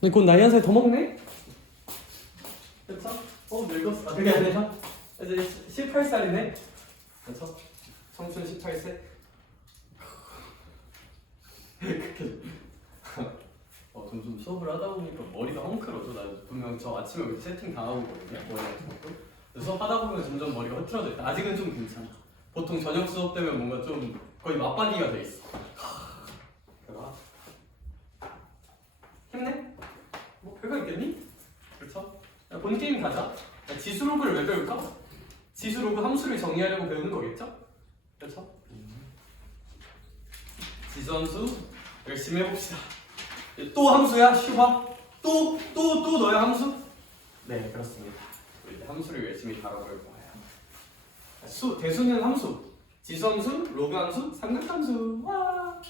근데 곧 나이 한 살 더 먹네? 그쵸? 늙었어. 아, 그게 아니라 이제 18살이네? 그쵸? 청춘 18세? 좀 수업을 하다 보니까 머리가 헝클어져. 나 분명 저 아침에 세팅 당하고 있거든요. 머리 같은 것도. 수업 하다 보면 점점 머리가 흐트러져 있다. 아직은 좀 괜찮아. 보통 저녁 수업 되면 뭔가 좀 거의 맞박이가 돼 있어. 그거 힘내? 뭐 별거 있겠니? 그렇죠? 본 게임 가자. 지수로그를 왜 배울까? 지수로그 함수를 정의하려고 배우는 거겠죠? 그렇죠? 지수함수 열심히 해봅시다. 또 함수야? 슈화? 또 너의 함수? 네, 그렇습니다. 우리 함수를 열심히 다뤄볼 거예요. 대수는 함수, 지수함수, 로그함수, 삼각함수. 와.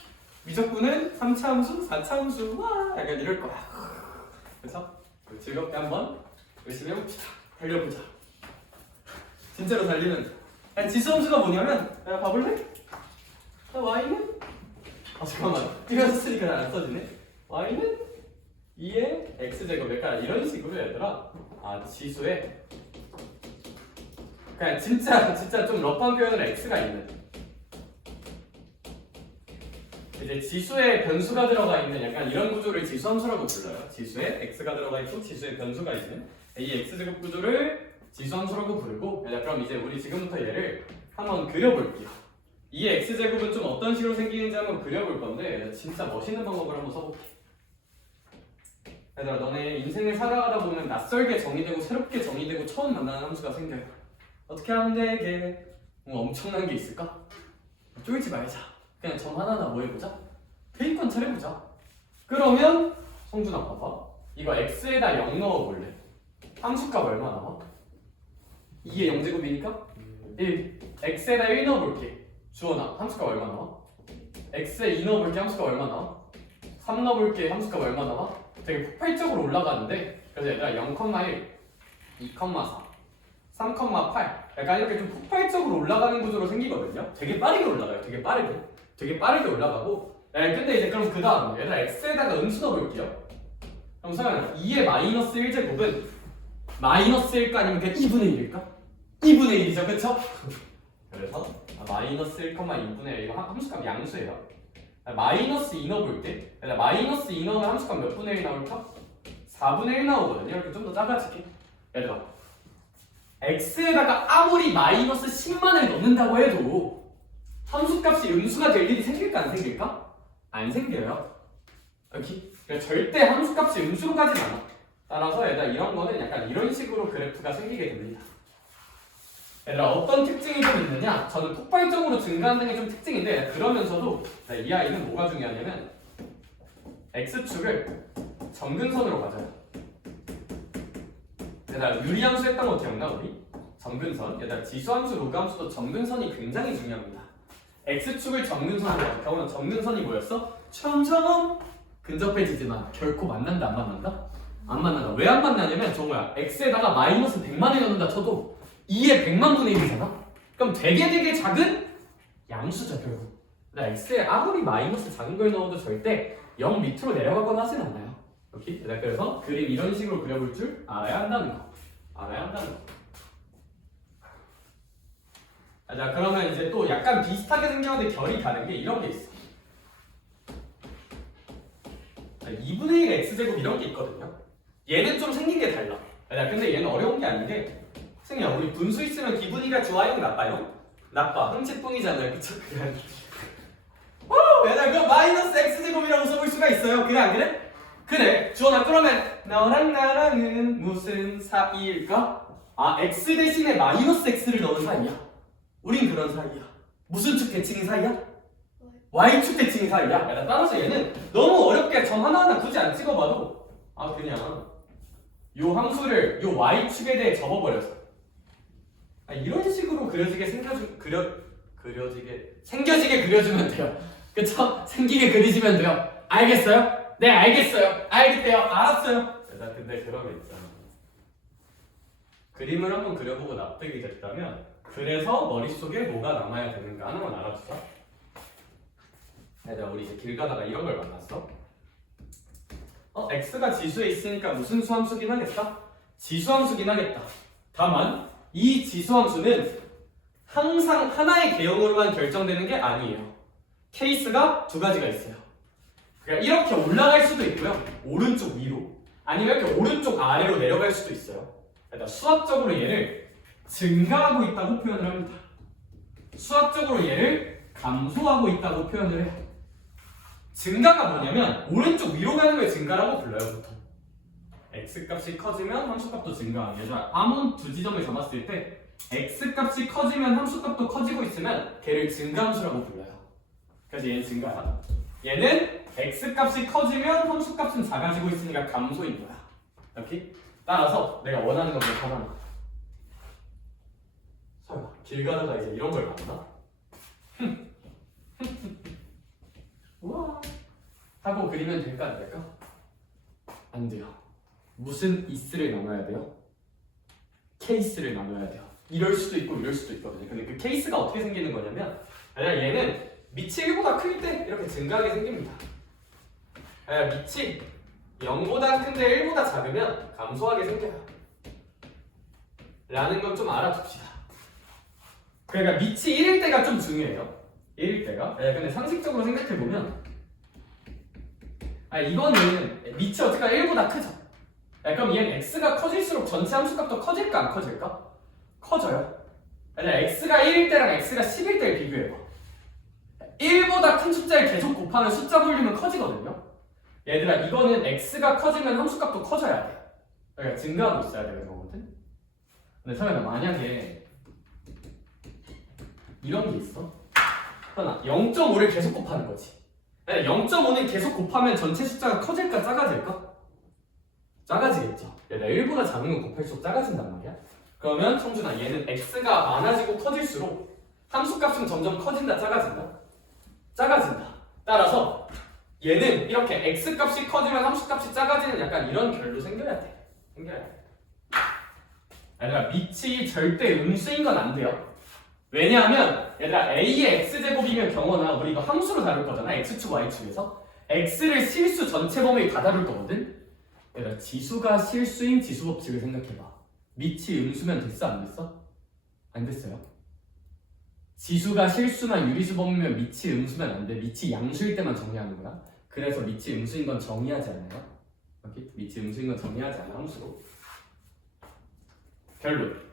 미적분은 3차 함수, 4차 함수. 와. 약간 이럴 거야. 그래서 즐겁게 한번 열심히 해봅시다. 달려보자. 진짜로 달리면 돼. 지수함수가 뭐냐면, 야, 봐볼래? y는? 잠깐만. 이거 쓰니까 잘 안 써지네. y는 2의 x제곱. 약간 이런 식으로 얘들아. 지수에 그냥 진짜 좀 러프한 표현으로 x가 있는, 이제 지수에 변수가 들어가 있는 약간 이런 구조를 지수함수라고 불러요. 지수에 x가 들어가 있고 지수에 변수가 있는 이 x제곱 구조를 지수함수라고 부르고, 그럼 이제 우리 지금부터 얘를 한번 그려볼게요. 이 x제곱은 좀 어떤 식으로 생기는지 한번 그려볼 건데 진짜 멋있는 방법을 한번 써볼게. 얘들아, 너네 인생을 살아가다 보면 낯설게 정의되고 새롭게 정의되고 처음 만나는 함수가 생겨요. 어떻게 하면 되게 엄청난 게 있을까? 쫄지 말자. 그냥 점 하나하나 뭐 해보자? 대입관 차려보자. 그러면 성준아 봐봐. 이거 x에다 0 넣어볼래? 함수값 얼마 나와? 2의 0제곱이니까 1. x에다 1 넣어볼게. 주원아, 함수값 얼마 나와? x에 2 넣어볼게. 함수값 얼마 나와? 3 넣어볼게. 함수값 얼마 나와? 되게 폭발적으로 올라가는데, 그래서 얘들아 0,1, 2,4, 3,8 약간 이렇게 좀 폭발적으로 올라가는 구조로 생기거든요. 되게 빠르게 올라가요. 되게 빠르게 올라가고. 근데 이제 그럼 그 다음 얘들아 x에다가 음수 넣어볼게요. 그럼 서연아 2의 마이너스 1제곱은 마이너스 1가 아니면 그냥 2분의 1일까? 2분의 1이죠, 그쵸? 그래서 마이너스 1,2분의 1, 이거 함수값 양수예요. 마이너스 2 넣어볼게. 마이너스 2 넣으면 함수값 몇 분의 1 나올까? 4분의 1 나오거든요. 이렇게 좀 더 작아지게. 얘들아, x에다가 아무리 마이너스 10만을 넣는다고 해도 함수값이 음수가 될 일이 생길까 안 생길까? 안 생겨요. 여기 절대 함수값이 음수로 가진 않아. 따라서 얘들아 이런 거는 약간 이런 식으로 그래프가 생기게 됩니다. 얘들아 어떤 특징이 좀 있느냐? 저는 폭발적으로 증가한다는 게 좀 특징인데, 그러면서도 이 아이는 뭐가 중요하냐면 x축을 점근선으로 가져요. 얘들아 유리함수 했던 거 기억나 우리? 점근선. 얘들아 지수함수, 로그함수도 점근선이 굉장히 중요합니다. x축을 점근선으로 가져. 경우는 점근선이 뭐였어? 점점 근접해지지만 결코 만난다 안 만난다? 안 만난다. 왜 안 만나냐면 정우야, x에다가 마이너스 100만을 넣는다 쳐도 2의 100만 분의 1이잖아? 그럼 되게 작은 양수죠 결국. x에 아무리 마이너스 작은 걸 넣어도 절대 0 밑으로 내려가거나 하진 않아요. 오케이? 그래서 그림 이런 식으로 그려볼 줄 알아야 한다는 거. 자, 그러면 이제 또 약간 비슷하게 생겼는데 결이 다른 게 이런 게 있어. 2분의 1 x제곱 이런 게 있거든요. 얘는 좀 생긴 게 달라. 근데 얘는 어려운 게 아닌데, 승희야, 우리 분수 있으면 기분이가 좋아요? 나빠요? 나빠. 흥칫뿡이잖아요. 그쵸? 얘들아 그거 마이너스 x제곱이라고 써볼 수가 있어요. 그래 안 그래? 그래. 주원아, 그러면 너랑 나랑은 무슨 사이일까? x 대신에 마이너스 x를 넣은 사이야. 우린 그런 사이야. 무슨 축 대칭인 사이야? y축 대칭인 사이야. 따라서 얘는 너무 어렵게 점 하나하나 굳이 안 찍어봐도 그냥 요 함수를 요 y축에 대해 접어버렸어. 이런 식으로 생겨지게 그려주면 돼요. 그쵸? 생기게 그리시면 돼요. 알겠어요? 네, 알겠어요. 알겠대요. 알았어요. 근데 그런 게 있잖아. 그림을 한번 그려보고 납득이 됐다면 그래서 머릿속에 뭐가 남아야 되는가 하는 건 알아주자. 우리 이제 길 가다가 이런 걸 만났어. x가 지수에 있으니까 무슨 수함수긴 하겠다? 지수함수긴 하겠다. 다만 이 지수함수는 항상 하나의 개형으로만 결정되는 게 아니에요. 케이스가 두 가지가 있어요. 그러니까 이렇게 올라갈 수도 있고요. 오른쪽 위로. 아니면 이렇게 오른쪽 아래로 내려갈 수도 있어요. 그러니까 수학적으로 얘를 증가하고 있다고 표현을 합니다. 수학적으로 얘를 감소하고 있다고 표현을 해요. 증가가 뭐냐면 오른쪽 위로 가는 걸 증가라고 불러요, 보통. x값이 커지면 함수값도 증가하는 얘들아, 아무 두 지점을 잡았을 때 x값이 커지면 함수값도 커지고 있으면 걔를 증가함수라고 불러요. 그래서 얘는 증가야. 얘는 x값이 커지면 함수값은 작아지고 있으니까 감소인 거야. 이렇게? 따라서 내가 원하는 건 뭐 하나. 설마 길 가다가 이제 이런 걸 봤나? 우와 하고 그리면 될까 안 될까? 안 돼요. 무슨 is를 나눠야 돼요? 케이스를 나눠야 돼요. 이럴 수도 있고 이럴 수도 있거든요. 근데 그 케이스가 어떻게 생기는 거냐면 얘는 밑이 1보다 클 때 이렇게 증가하게 생깁니다. 밑이 0보다 큰데 1보다 작으면 감소하게 생겨요. 라는 건 좀 알아둡시다. 그러니까 밑이 1일 때가 좀 중요해요. 1일 때가. 근데 상식적으로 생각해보면 이거는 밑이 어쨌든 1보다 크죠. 그럼 얘는 x가 커질수록 전체 함수값도 커질까 안 커질까? 커져요. x가 1일 때랑 x가 10일 때를 비교해봐. 1보다 큰 숫자를 계속 곱하면 숫자 볼륨은 커지거든요. 얘들아 이거는 x가 커지면 함수값도 커져야 돼. 그러니까 증가하고 있어야 되는 거거든. 근데 설마 만약에 이런 게 있어? 0.5를 계속 곱하는 거지. 0.5는 계속 곱하면 전체 숫자가 커질까 작아질까? 작아지겠죠. 얘들아 1보다 작은 건 곱할수록 작아진단 말이야. 그러면 성준아 얘는 x가 많아지고 커질수록 함수값은 점점 커진다 작아진다? 작아진다. 따라서 얘는 이렇게 x값이 커지면 함수값이 작아지는 약간 이런 결로 생겨야 돼. 얘들아 밑이 절대 음수인 건 안 돼요. 왜냐하면 얘들아 a의 x제곱이면 경원아 우리 이거 함수로 다룰 거잖아. x축 y축에서 x를 실수 전체 범위에 다 다룰 거거든. 얘들아 지수가 실수인 지수 법칙을 생각해봐. 밑이 음수면 됐어 안 됐어? 안 됐어요. 지수가 실수나 유리수 범위면 밑이 음수면 안 돼. 밑이 양수일 때만 정의하는 거야. 그래서 밑이 음수인 건 정의하지 않아요. 여기 밑이 음수인 건 정의하지 않아 함수로. 결론.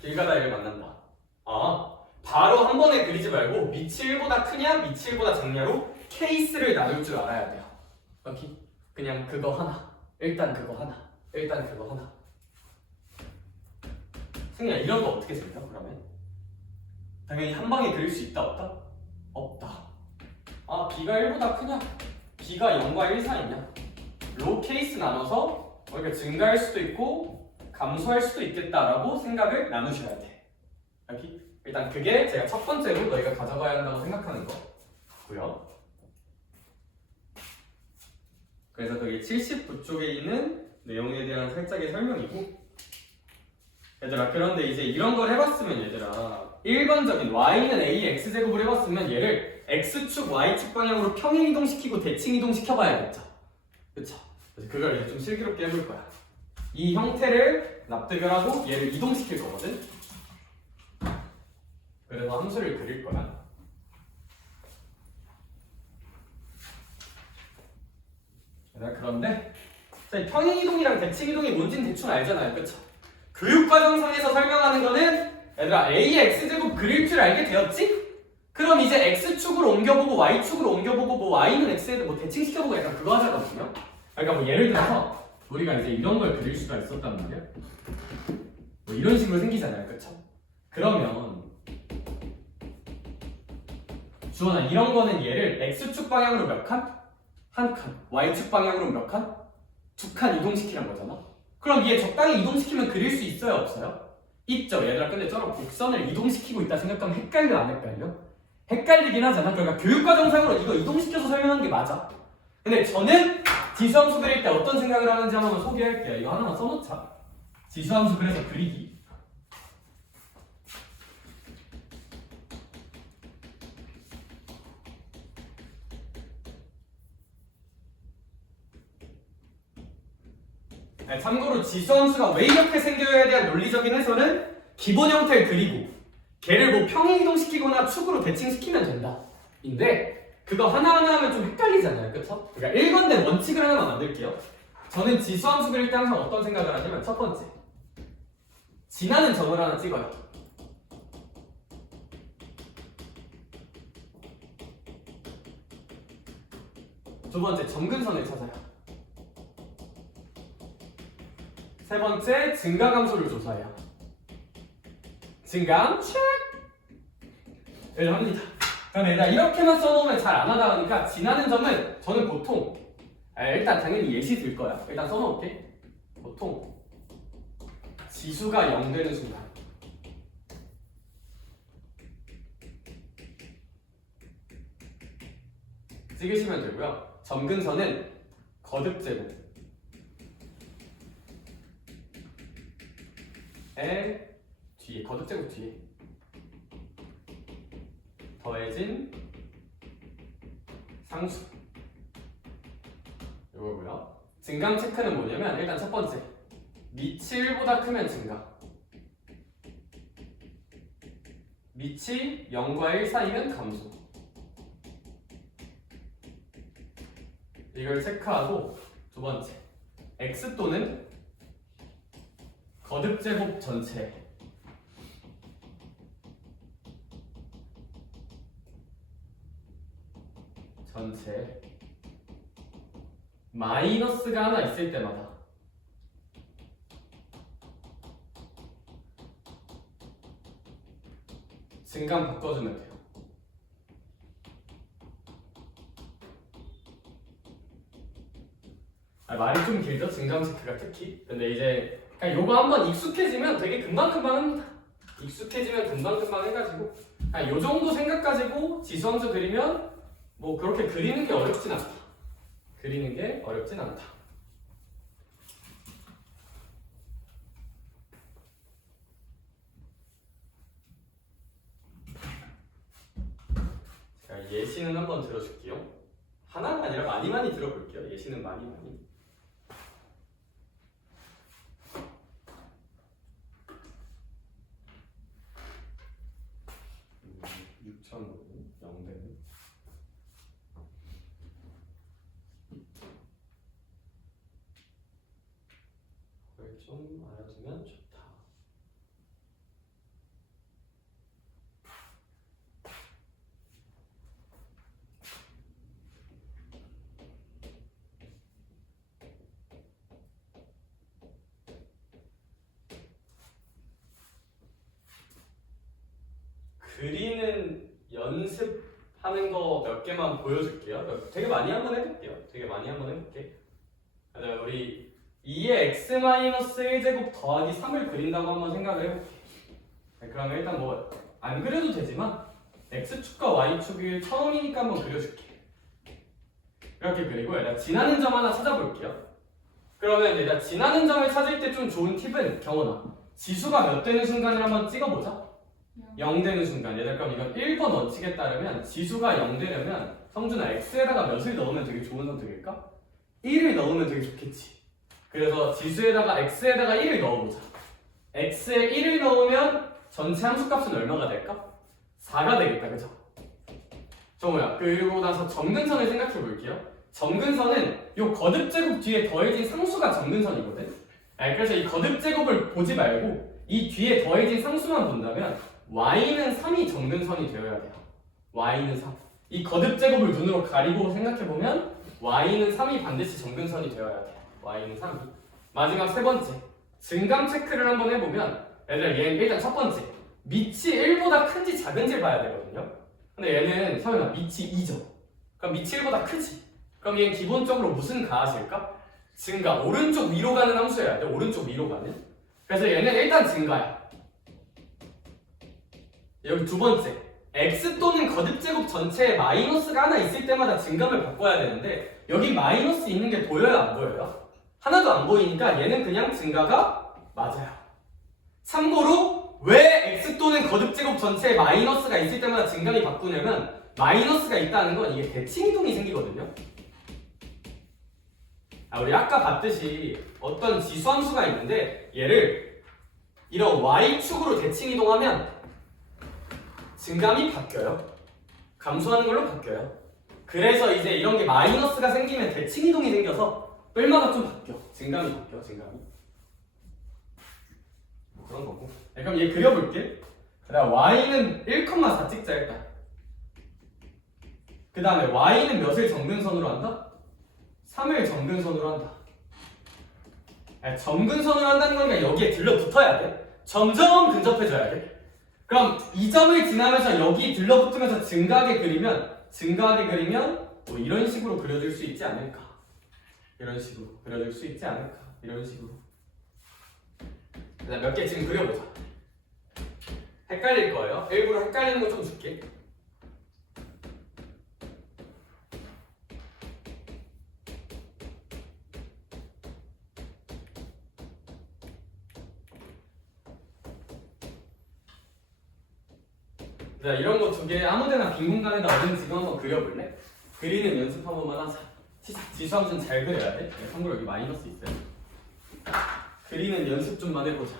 길 가다 얘를 만난다. 바로 한 번에 그리지 말고 밑이 1보다 크냐 밑이 1보다 작냐로 케이스를 나눌 줄 알아야 돼요. 여기 그냥 그거 하나. 일단 그거 하나. 승희야 이런 거 어떻게 생겨 그러면? 당연히 한 방에 그릴 수 있다 없다? 없다. b가 1보다 크냐? b가 0과 1 사이냐? 로 케이스 나눠서 이렇게 증가할 수도 있고 감소할 수도 있겠다라고 생각을 나누셔야 돼. 여기 일단 그게 제가 첫 번째로 너희가 가져가야 한다고 생각하는 거고요. 그래서 그게 79쪽에 있는 내용에 대한 살짝의 설명이고 얘들아 그런데 이제 이런 걸 해봤으면 얘들아 일반적인 y는 a의 x제곱을 해봤으면 얘를 x축, y축 방향으로 평행 이동시키고 대칭 이동시켜봐야겠죠. 그쵸? 그래서 그걸 이제 좀 슬기롭게 해볼 거야. 이 형태를 납득을 하고 얘를 이동시킬 거거든. 그래서 함수를 그릴 거야. 그런데 평행 이동이랑 대칭 이동이 뭔지는 대충 알잖아요. 그쵸? 교육과정상에서 설명하는 거는 얘들아 a의 x제곱 그릴 줄 알게 되었지? 그럼 이제 x축으로 옮겨보고 y축으로 옮겨보고 뭐 y는 x에 뭐 대칭시켜보고 약간 그거 하자거든요. 그러니까 뭐 예를 들어서 우리가 이제 이런 걸 그릴 수가 있었단 말이야. 뭐 이런 식으로 생기잖아요. 그쵸? 그러면 주원아 이런 거는 얘를 x축 방향으로 몇 칸? 한 칸. y축 방향으로 몇 칸? 두 칸 이동시키란 거잖아. 그럼 얘 적당히 이동시키면 그릴 수 있어요? 없어요? 있죠. 얘들아 근데 저런 곡선을 이동시키고 있다 생각하면 헷갈려 안 헷갈려? 헷갈리긴 하잖아. 그러니까 교육과정상으로 이거 이동시켜서 설명하는 게 맞아. 근데 저는 지수함수 그릴 때 어떤 생각을 하는지 한번 소개할게요. 이거 하나만 써놓자. 지수함수 그래서 그리기. 참고로 지수함수가 왜 이렇게 생겨야에 대한 논리적인 해설은 기본 형태를 그리고 걔를 뭐 평행 이동시키거나 축으로 대칭시키면 된다 인데 그거 하나하나 하면 좀 헷갈리잖아요, 그쵸? 그러니까 일관된 원칙을 하나만 만들게요. 저는 지수함수 그릴 때 항상 어떤 생각을 하냐면 첫 번째, 지나는 점을 하나 찍어요. 두 번째, 점근선을 찾아요. 세 번째, 증가감소를 조사해요. 증감 체크! 를 합니다. 그럼 일단 이렇게만 써놓으면 잘 안 하다 보니까 지나는 점은 저는 보통 일단 당연히 예시 들 거야. 일단 써놓을게. 보통 지수가 0 되는 순간 찍으시면 되고요. 점근선은 거듭제곱 뒤에 거듭제곱 뒤에 더해진 상수 이거고요. 증감 체크는 뭐냐면 일단 첫 번째, 밑이 1보다 크면 증가, 밑이 0과 1 사이면 감소. 이걸 체크하고 두 번째, x 또는 거듭제곱 전체 마이너스가 하나 있을 때마다 증감 바꿔주면 돼요. 말이 좀 길죠? 증감 체크가 특히. 근데 이제 그냥 요거 한번 익숙해지면 되게 금방금방 합니다. 익숙해지면 금방금방 해가지고 그냥 요 정도 생각 가지고 지수함수 그리면 뭐 그렇게 그리는 게 어렵진 않다. 그리는 게 어렵진 않다. 자, 예시는 한번 들어줄게요. 하나가 아니라 많이 들어볼게요. 예시는 많이. 6,000은 0되는 그걸 좀 알아두면 좋다. 그리는 연습하는 거 몇 개만 보여줄게요. 되게 많이 한번 해볼게요. 우리 2의 x-1제곱 더하기 3을 그린다고 한번 생각을 해볼게요. 그러면 일단 뭐 안 그려도 되지만 x축과 y축이 처음이니까 한번 그려줄게. 이렇게 그리고 일단 지나는 점 하나 찾아볼게요. 그러면 일단 지나는 점을 찾을 때 좀 좋은 팁은 경원아, 지수가 몇 되는 순간을 한번 찍어보자. 0 되는 순간. 얘들 그럼 이건 1번 원칙에 따르면 지수가 0 되려면 성준아 x에다가 몇을 넣으면 되게 좋은 선택일까? 1을 넣으면 되게 좋겠지. 그래서 지수에다가 x에다가 1을 넣어보자. x에 1을 넣으면 전체 함수값은 얼마가 될까? 4가 되겠다, 그죠? 그리고 나서 점근선을 생각해 볼게요. 점근선은 요 거듭제곱 뒤에 더해진 상수가 점근선이거든. 그래서 이 거듭제곱을 보지 말고 이 뒤에 더해진 상수만 본다면 y는 3이 점근선이 되어야 돼요. y는 3. 이 거듭제곱을 눈으로 가리고 생각해보면 y는 3이 반드시 점근선이 되어야 돼요. y는 3이. 마지막 세 번째, 증감 체크를 한번 해보면 얘들아, 얘는 일단 첫 번째, 밑이 1보다 큰지 작은지를 봐야 되거든요. 근데 얘는 서연아 밑이 2죠. 그럼 밑이 1보다 크지. 그럼 얘는 기본적으로 무슨 가하실까? 증가, 오른쪽 위로 가는 함수여야 돼. 오른쪽 위로 가는. 그래서 얘는 일단 증가야. 여기 두 번째, x 또는 거듭제곱 전체에 마이너스가 하나 있을 때마다 증감을 바꿔야 되는데 여기 마이너스 있는 게 보여요, 안 보여요? 하나도 안 보이니까 얘는 그냥 증가가 맞아요. 참고로 왜 x 또는 거듭제곱 전체에 마이너스가 있을 때마다 증감이 바꾸냐면 마이너스가 있다는 건 이게 대칭이동이 생기거든요. 우리 아까 봤듯이 어떤 지수함수가 있는데 얘를 이런 y축으로 대칭 이동하면 증감이 바뀌어요. 감소하는 걸로 바뀌어요. 그래서 이제 이런 게 마이너스가 생기면 대칭 이동이 생겨서 뺄마다 좀 바뀌어. 증감이 바뀌어. 증감이. 그런 거고. 그럼 얘 그려볼게. 그다음 y는 1,4 찍자 일단. 그 다음에 y는 몇을 정근선으로 한다? 3을 정근선으로 한다. 정근선으로 한다는 거니까 여기에 들러붙어야 돼. 점점 근접해져야 돼. 그럼 이 점을 지나면서 여기 들러붙으면서 증가하게 그리면 뭐 이런 식으로 그려줄 수 있지 않을까? 이런 식으로 그려줄 수 있지 않을까? 이런 식으로. 몇 개 지금 그려보자. 헷갈릴 거예요. 일부러 헷갈리는 거 좀 줄게. 자, 이런 거 두 개 아무데나 빈 공간에다 얼른 지금 한번 그려볼래? 그리는 연습 한 번만 하자. 지수함수는 잘 그려야 돼. 참고로 여기 마이너스 있어요. 그리는 연습 좀만 해보자.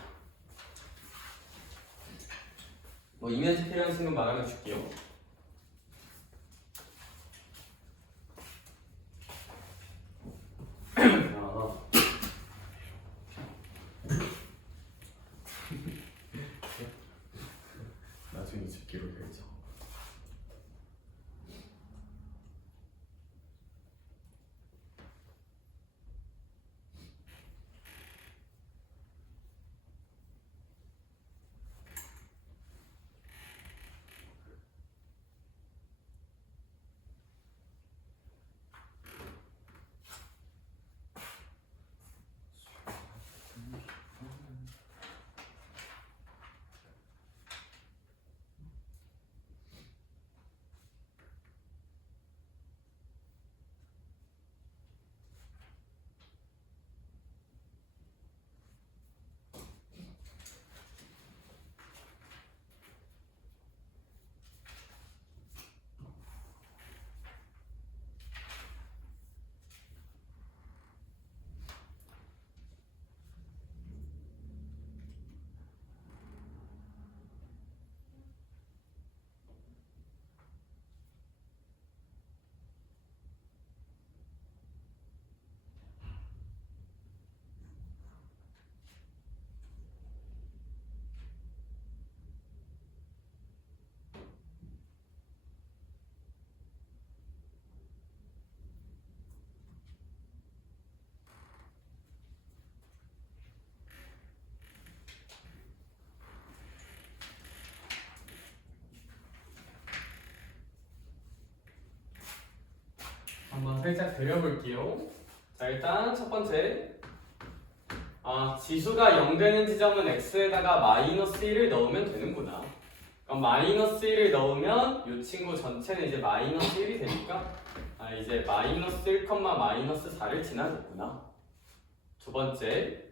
뭐 이면식 필요하신 건 말하면 줄게요. 나중에 집기로 결정. 한번 살짝 그려볼게요. 자, 일단 첫 번째 지수가 0 되는 지점은 x에다가 마이너스 1을 넣으면 되는구나. 그럼 마이너스 1을 넣으면 이 친구 전체는 이제 마이너스 1이 되니까 이제 마이너스 1, 마이너스 4를 지나줬구나. 두 번째,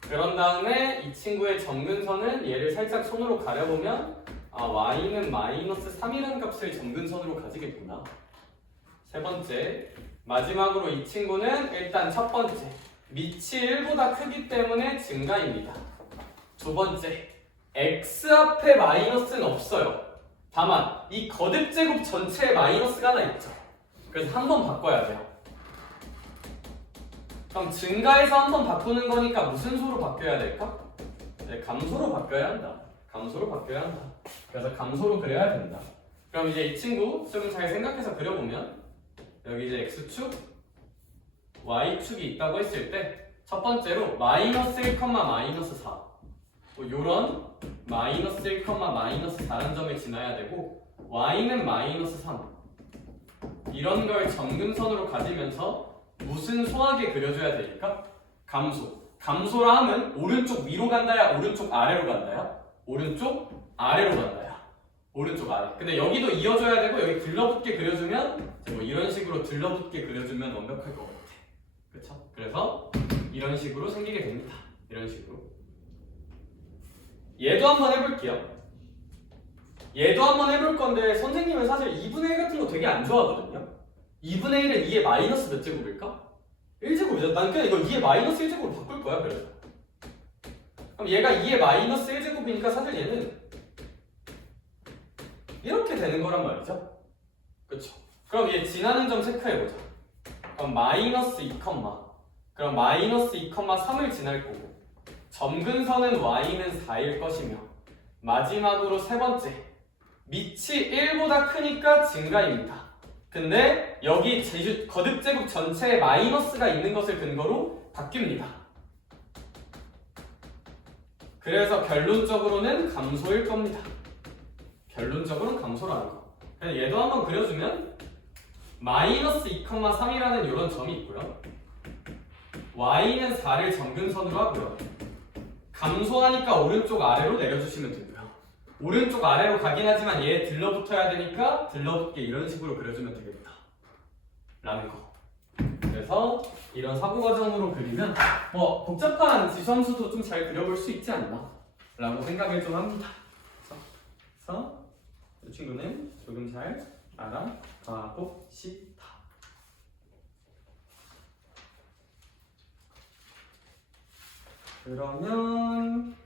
그런 다음에 이 친구의 정근선은 얘를 살짝 손으로 가려보면 y는 마이너스 3이라는 값을 정근선으로 가지겠구나. 세 번째, 마지막으로 이 친구는 일단 첫 번째, 밑이 1보다 크기 때문에 증가입니다. 두 번째, x 앞에 마이너스는 없어요. 다만 이 거듭제곱 전체에 마이너스가 하나 있죠. 그래서 한 번 바꿔야 돼요. 그럼 증가해서 한 번 바꾸는 거니까 무슨 수로 바뀌어야 될까? 네, 감소로 바뀌어야 한다. 감소로 바뀌어야 한다. 그래서 감소로 그려야 된다. 그럼 이제 이 친구 좀 잘 생각해서 그려보면 여기 이제 x축, y축이 있다고 했을 때 첫 번째로 마이너스 1, 마이너스 4 뭐 요런 마이너스 1, 마이너스 4라는 점을 지나야 되고 y는 마이너스 3 이런 걸 정근선으로 가지면서 무슨 소하게 그려줘야 되니까? 감소. 감소라 하면 오른쪽 위로 간다야 오른쪽 아래로 간다야? 오른쪽 아래로 간다야. 오른쪽 아래. 근데 여기도 이어줘야 되고 여기 들러붙게 그려주면 뭐 이런 식으로 들러붙게 그려주면 완벽할 것 같아. 그쵸? 그래서 이런 식으로 생기게 됩니다. 이런 식으로. 얘도 한번 해볼게요. 얘도 한번 해볼 건데 선생님은 사실 2분의 1 같은 거 되게 안 좋아하거든요. 2분의 1은 2의 마이너스 몇 제곱일까? 1제곱이죠. 난 그냥 이걸 2의 마이너스 1제곱으로 바꿀 거야. 그래서 그럼 얘가 2의 마이너스 1제곱이니까 사실 얘는 이렇게 되는 거란 말이죠. 그쵸? 그럼 얘 지나는 점 체크해보자. 그럼 마이너스 2, 그럼 마이너스 2,3을 지날 거고 점근선은 y는 4일 것이며 마지막으로 세 번째 밑이 1보다 크니까 증가입니다. 근데 여기 거듭제곱 전체에 마이너스가 있는 것을 근거로 바뀝니다. 그래서 결론적으로는 감소일 겁니다. 결론적으로는 감소라는 거. 그냥 얘도 한번 그려주면 마이너스 2,3이라는 이런 점이 있고요. y는 4를 점근선으로 하고요. 감소하니까 오른쪽 아래로 내려주시면 되고요. 오른쪽 아래로 가긴 하지만 얘 들러붙어야 되니까 들러붙게 이런 식으로 그려주면 되겠다 라는 거. 그래서 이런 사고 과정으로 그리면 뭐 복잡한 지수함수도 좀 잘 그려볼 수 있지 않나 라고 생각을 좀 합니다. 그래서 이 친구는 조금 잘 알아봐 봅시다. 그러면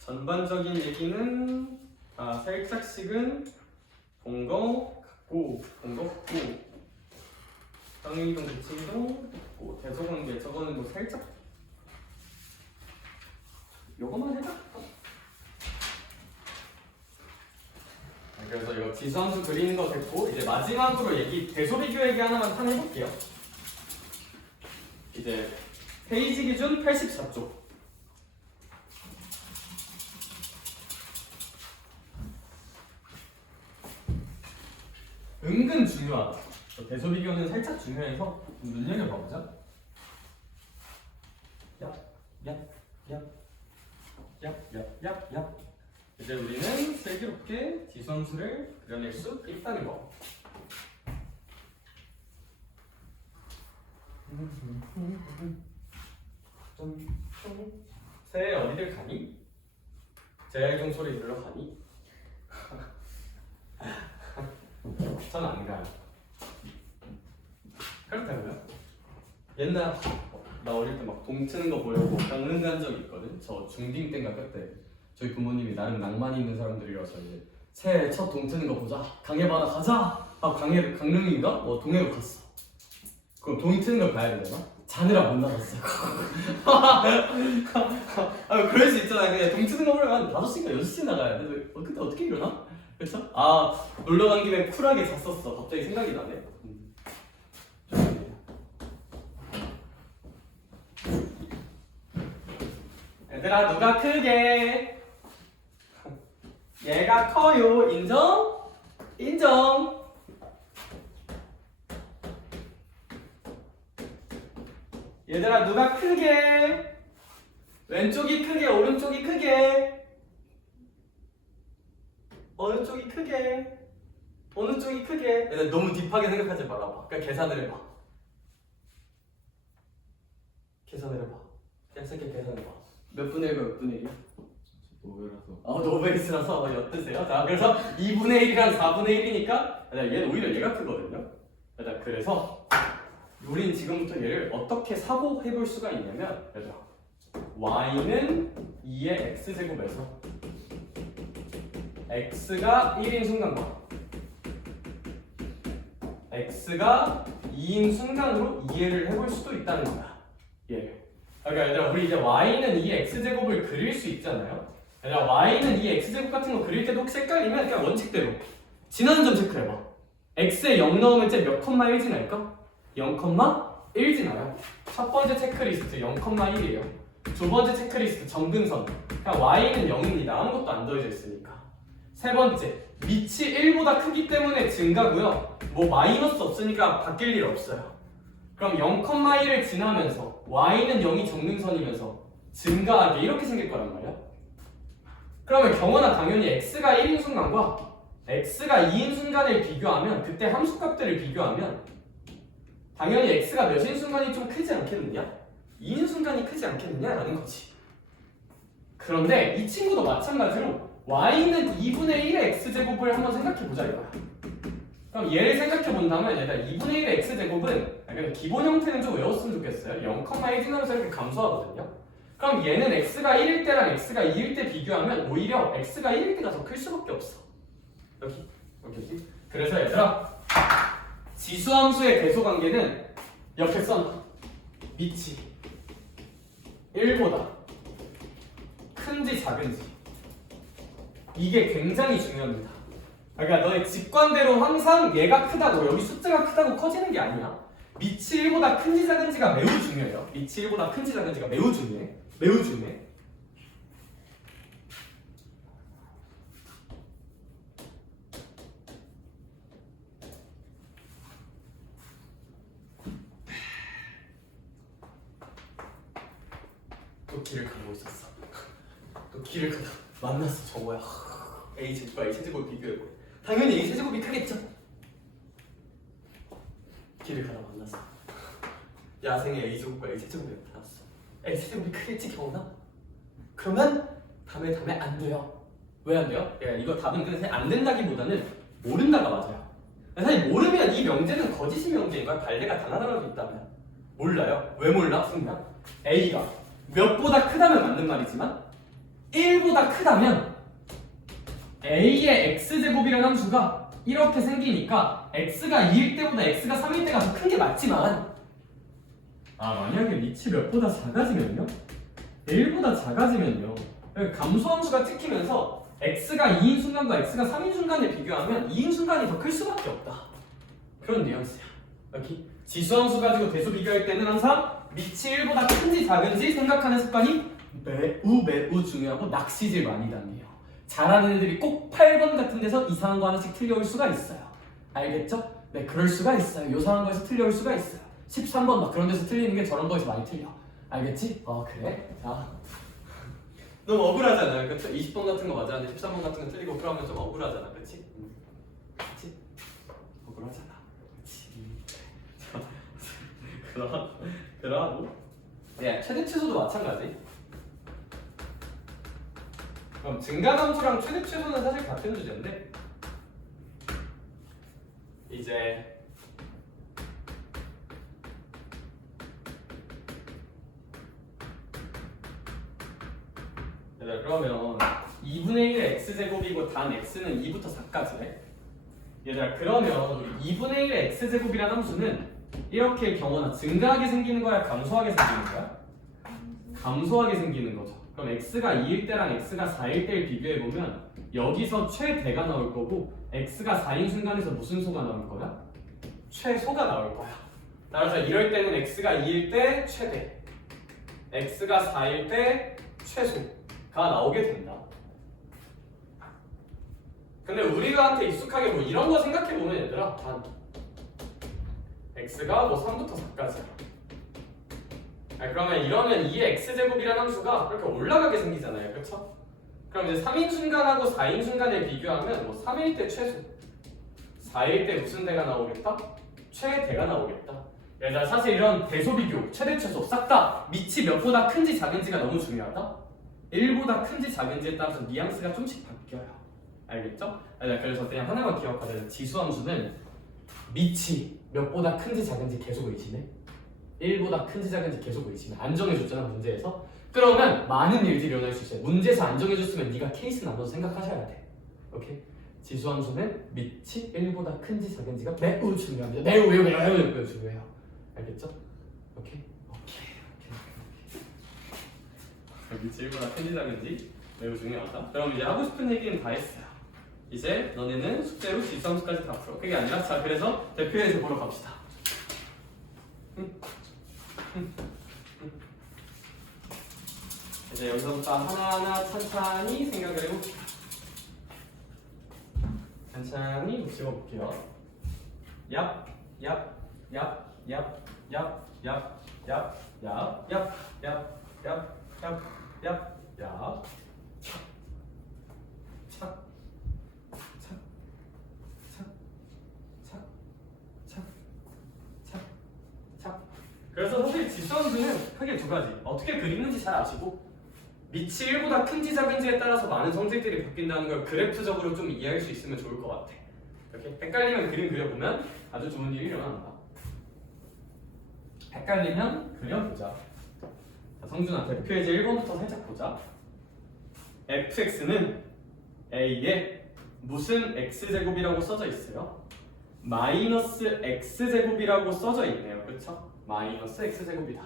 전반적인 얘기는 살짝씩은 본 거 같고 상위이동, 대칭이동, 대소관계 저거는 뭐 살짝 요거만 해봐. 그래서 이거 지수함수 그리는 거 됐고 이제 마지막으로 대소비교 얘기 하나만 해볼게요. 이제 페이지 기준 84쪽. 은근 중요하다. 대소비교는 살짝 중요해서 눈여겨봐보자. 얍. 이제 우리는 슬기롭게 지수함수를 그려낼 수 있다는 거. 새해 어디들 가니? 재활용 소리 들으러 가니? 전 안 가요. 그렇다고요? 옛날 나 어릴 때 막 동 트는 거 보려고 강릉 간 적이 있거든. 저 중딩 땐가 그때 저희 부모님이 나름 낭만 있는 사람들이라서 이제 새해 첫 동 트는 거 보자. 강해 바다 가자. 강릉인가? 뭐 동해로 갔어. 그럼 동 트는 걸 봐야 되나? 자느라 못 나갔어요. 그럴 수 있잖아. 그냥 동 트는 거 보려면 한 5시인가 6시 나가야 돼. 그때 어떻게 일어나? 그쵸? 놀러 간 김에 쿨하게 잤었어. 갑자기 생각이 나네. 얘들아 누가 크게? 얘가 커요. 인정? 인정. 얘들아 누가 크게? 왼쪽이 크게, 오른쪽이 크게? 어느 쪽이 크게? 어느 쪽이 크게? 얘들 너무 딥하게 생각하지 말아봐. 그냥 계산을 해봐. 그냥 쉽게 계산해봐. 몇 분의 1과 몇 분의 1이야? 노베라서. 노베이스라서 엿드세요. 자, 그래서 2분의 1이랑 4분의 1이니까 얘는 오히려 얘가 크거든요. 그래서 우린 지금부터 얘를 어떻게 사고해볼 수가 있냐면 얘들아 y는 2의 x제곱에서 x가 1인 순간과 x가 2인 순간으로 이해를 해볼 수도 있다는 거야. 얘를. 그러니까 얘들아 우리 이제 y는 2의 x제곱을 그릴 수 있잖아요. 얘들아 y는 2의 x제곱 같은 거 그릴 때도 혹시 헷갈리면 그냥 원칙대로 지나는 점 체크해봐. x에 0 넣으면 쟤 몇 컴마 1 지날까? 0,1 지나요. 첫 번째 체크리스트 0,1이에요. 두 번째 체크리스트 점근선. 그냥 y는 0입니다. 아무것도 안 더해져 있으니까. 세 번째 밑이 1보다 크기 때문에 증가고요. 뭐 마이너스 없으니까 바뀔 일 없어요. 그럼 0,1을 지나면서 y는 0이 점근선이면서 증가하게 이렇게 생길 거란 말이야. 그러면 경원아 당연히 x가 1인 순간과 x가 2인 순간을 비교하면 그때 함수값들을 비교하면 당연히 x가 몇인 순간이 좀 크지 않겠느냐? 2인 순간이 크지 않겠느냐라는 거지. 그런데 이 친구도 마찬가지로 y는 2분의 1의 x제곱을 한번 생각해보자 이거야. 그럼 얘를 생각해 본다면 얘가 2분의 1의 x제곱은 약간 기본 형태는 좀 외웠으면 좋겠어요. 0,1 지나면서 이렇게 감소하거든요. 그럼 얘는 x가 1일 때랑 x가 2일 때 비교하면 오히려 x가 1일 때가 더 클 수밖에 없어. 여기. 그래서 얘들아, 지수함수의 대소관계는 옆에 써놔. 밑이 1보다 큰지 작은지. 이게 굉장히 중요합니다. 그러니까 너의 직관대로 항상 얘가 크다고, 여기 숫자가 크다고 커지는 게 아니야. 밑이 1보다 큰지 작은지가 매우 중요해요. 밑이 1보다 큰지 작은지가 매우 중요해. 매우 중요해. 또 길을 가고 있었어. 또 길을 가다 만났어. 저거야. A제곱과 A세제곱 비교해보래. 당연히 A세제곱이 크겠죠? 길을 가다 만났어. 야생의 A제곱과 A세제곱이 나타났어. A세제곱이 크겠지 경우나? 그러면 다음에 안 돼요. 왜 안 돼요? 이거 답은 근데 안 된다기보다는 모른다가 맞아요. 사실 모르면 이 명제는 거짓이 명제인 거야. 발레가 단 하나라도 있다면. 몰라요. 왜 몰라? 승리야? A가 몇보다 크다면 맞는 말이지만 1보다 크다면 A의 X제곱이라는 함수가 이렇게 생기니까 X가 2일 때보다 X가 3일 때가 더 큰 게 맞지만 만약에 밑이 몇보다 작아지면요? 1보다 작아지면요, 감소함수가 찍히면서 X가 2인 순간과 X가 3인 순간에 비교하면 2인 순간이 더 클 수밖에 없다. 그런 뉘앙스야. 여기 지수함수 가지고 대수 비교할 때는 항상 밑이 1보다 큰지 작은지 생각하는 습관이 매우 중요하고 낚시질 많이 당해요. 잘하는 애들이 꼭 8번 같은 데서 이상한 거 하나씩 틀려올 수가 있어요. 알겠죠? 네, 그럴 수가 있어요. 요상한 거에서 틀려올 수가 있어요. 13번 막 그런 데서 틀리는 게 저런 거에서 많이 틀려. 알겠지? 그래? 자, 너무 억울하잖아요. 그쵸? 20번 같은 거 맞았는데 13번 같은 거 틀리고 그러면 좀 억울하잖아. 그치? 그치? 억울하잖아. 그치? 그러고 최대 최소도 마찬가지. 그럼 증가함수랑 최대 최소는 사실 같은 주제인데 이제 그러면 2분의 1의 x제곱이고 단 x는 2부터 4까지래. 얘들아, 그러면 우리 2분의 1의 x제곱이라는 함수는 이렇게 경우나 증가하게 생기는 거야, 감소하게 생기는 거야? 감소하게 생기는 거죠. 그럼 x가 2일 때랑 x가 4일 때를 비교해보면 여기서 최대가 나올 거고 x가 4인 순간에서 무슨 소가 나올 거야? 최소가 나올 거야. 따라서 이럴 때는 x가 2일 때 최대, x가 4일 때 최소가 나오게 된다. 근데 우리가한테 익숙하게 뭐 이런 거 생각해보면 얘들아, 단 x가 뭐 3부터 4까지야. 그러면 이러면 이 x제곱이라는 함수가 이렇게 올라가게 생기잖아요. 그쵸? 그럼 이제 3인 순간하고 4인 순간에 비교하면 뭐 3일 때 최소, 4일 때 무슨 대가 나오겠다? 최대가 나오겠다. 그래서 사실 이런 대소 비교, 최대 최소 싹 다 밑이 몇보다 큰지 작은지가 너무 중요하다. 1보다 큰지 작은지에 따라서 뉘앙스가 좀씩 바뀌어요. 알겠죠? 그래서 그냥 하나만 기억하자. 지수함수는 밑이 몇보다 큰지 작은지 계속 의심해. 1보다 큰지 작은지 계속 의심해. 안 정해줬잖아, 문제에서. 그러면 많은 일들이 일어날 수 있어요. 문제에서 안 정해줬으면 네가 케이스 나눠서 생각하셔야 돼. 오케이? 지수함수는 밑이 1보다 큰지 작은지가 매우 중요합니다. 매우 중요해요. 알겠죠? 오케이? 밑이 1보다 큰지 작은지 매우 중요하다. 그럼 이제 하고 싶은 얘기는 다 했어요. 이제 너네는 숙제로 지수함수까지 다 풀어. 그게 아니라 자, 그래서 대표에서 보러 갑시다. 이제 여기서부터 하나하나 천천히 생각을 해봅시다. 천천히 곱씹어볼게요. 그래서 사실 지수함수는 크게 두 가지. 어떻게 그리는지 잘 아시고 밑이 1보다 큰지 작은지에 따라서 많은 성질들이 바뀐다는 걸 그래프적으로 좀 이해할 수 있으면 좋을 것 같아. 이렇게 헷갈리면 그림 그려보면 아주 좋은 일이 일어난다. 헷갈리면 그려보자. 자, 성준아 대표예제 1번부터 살짝 보자. fx는 a에 무슨 x제곱이라고 써져 있어요? 마이너스 x제곱이라고 써져 있네요. 그쵸? 마이너스 x제곱이다.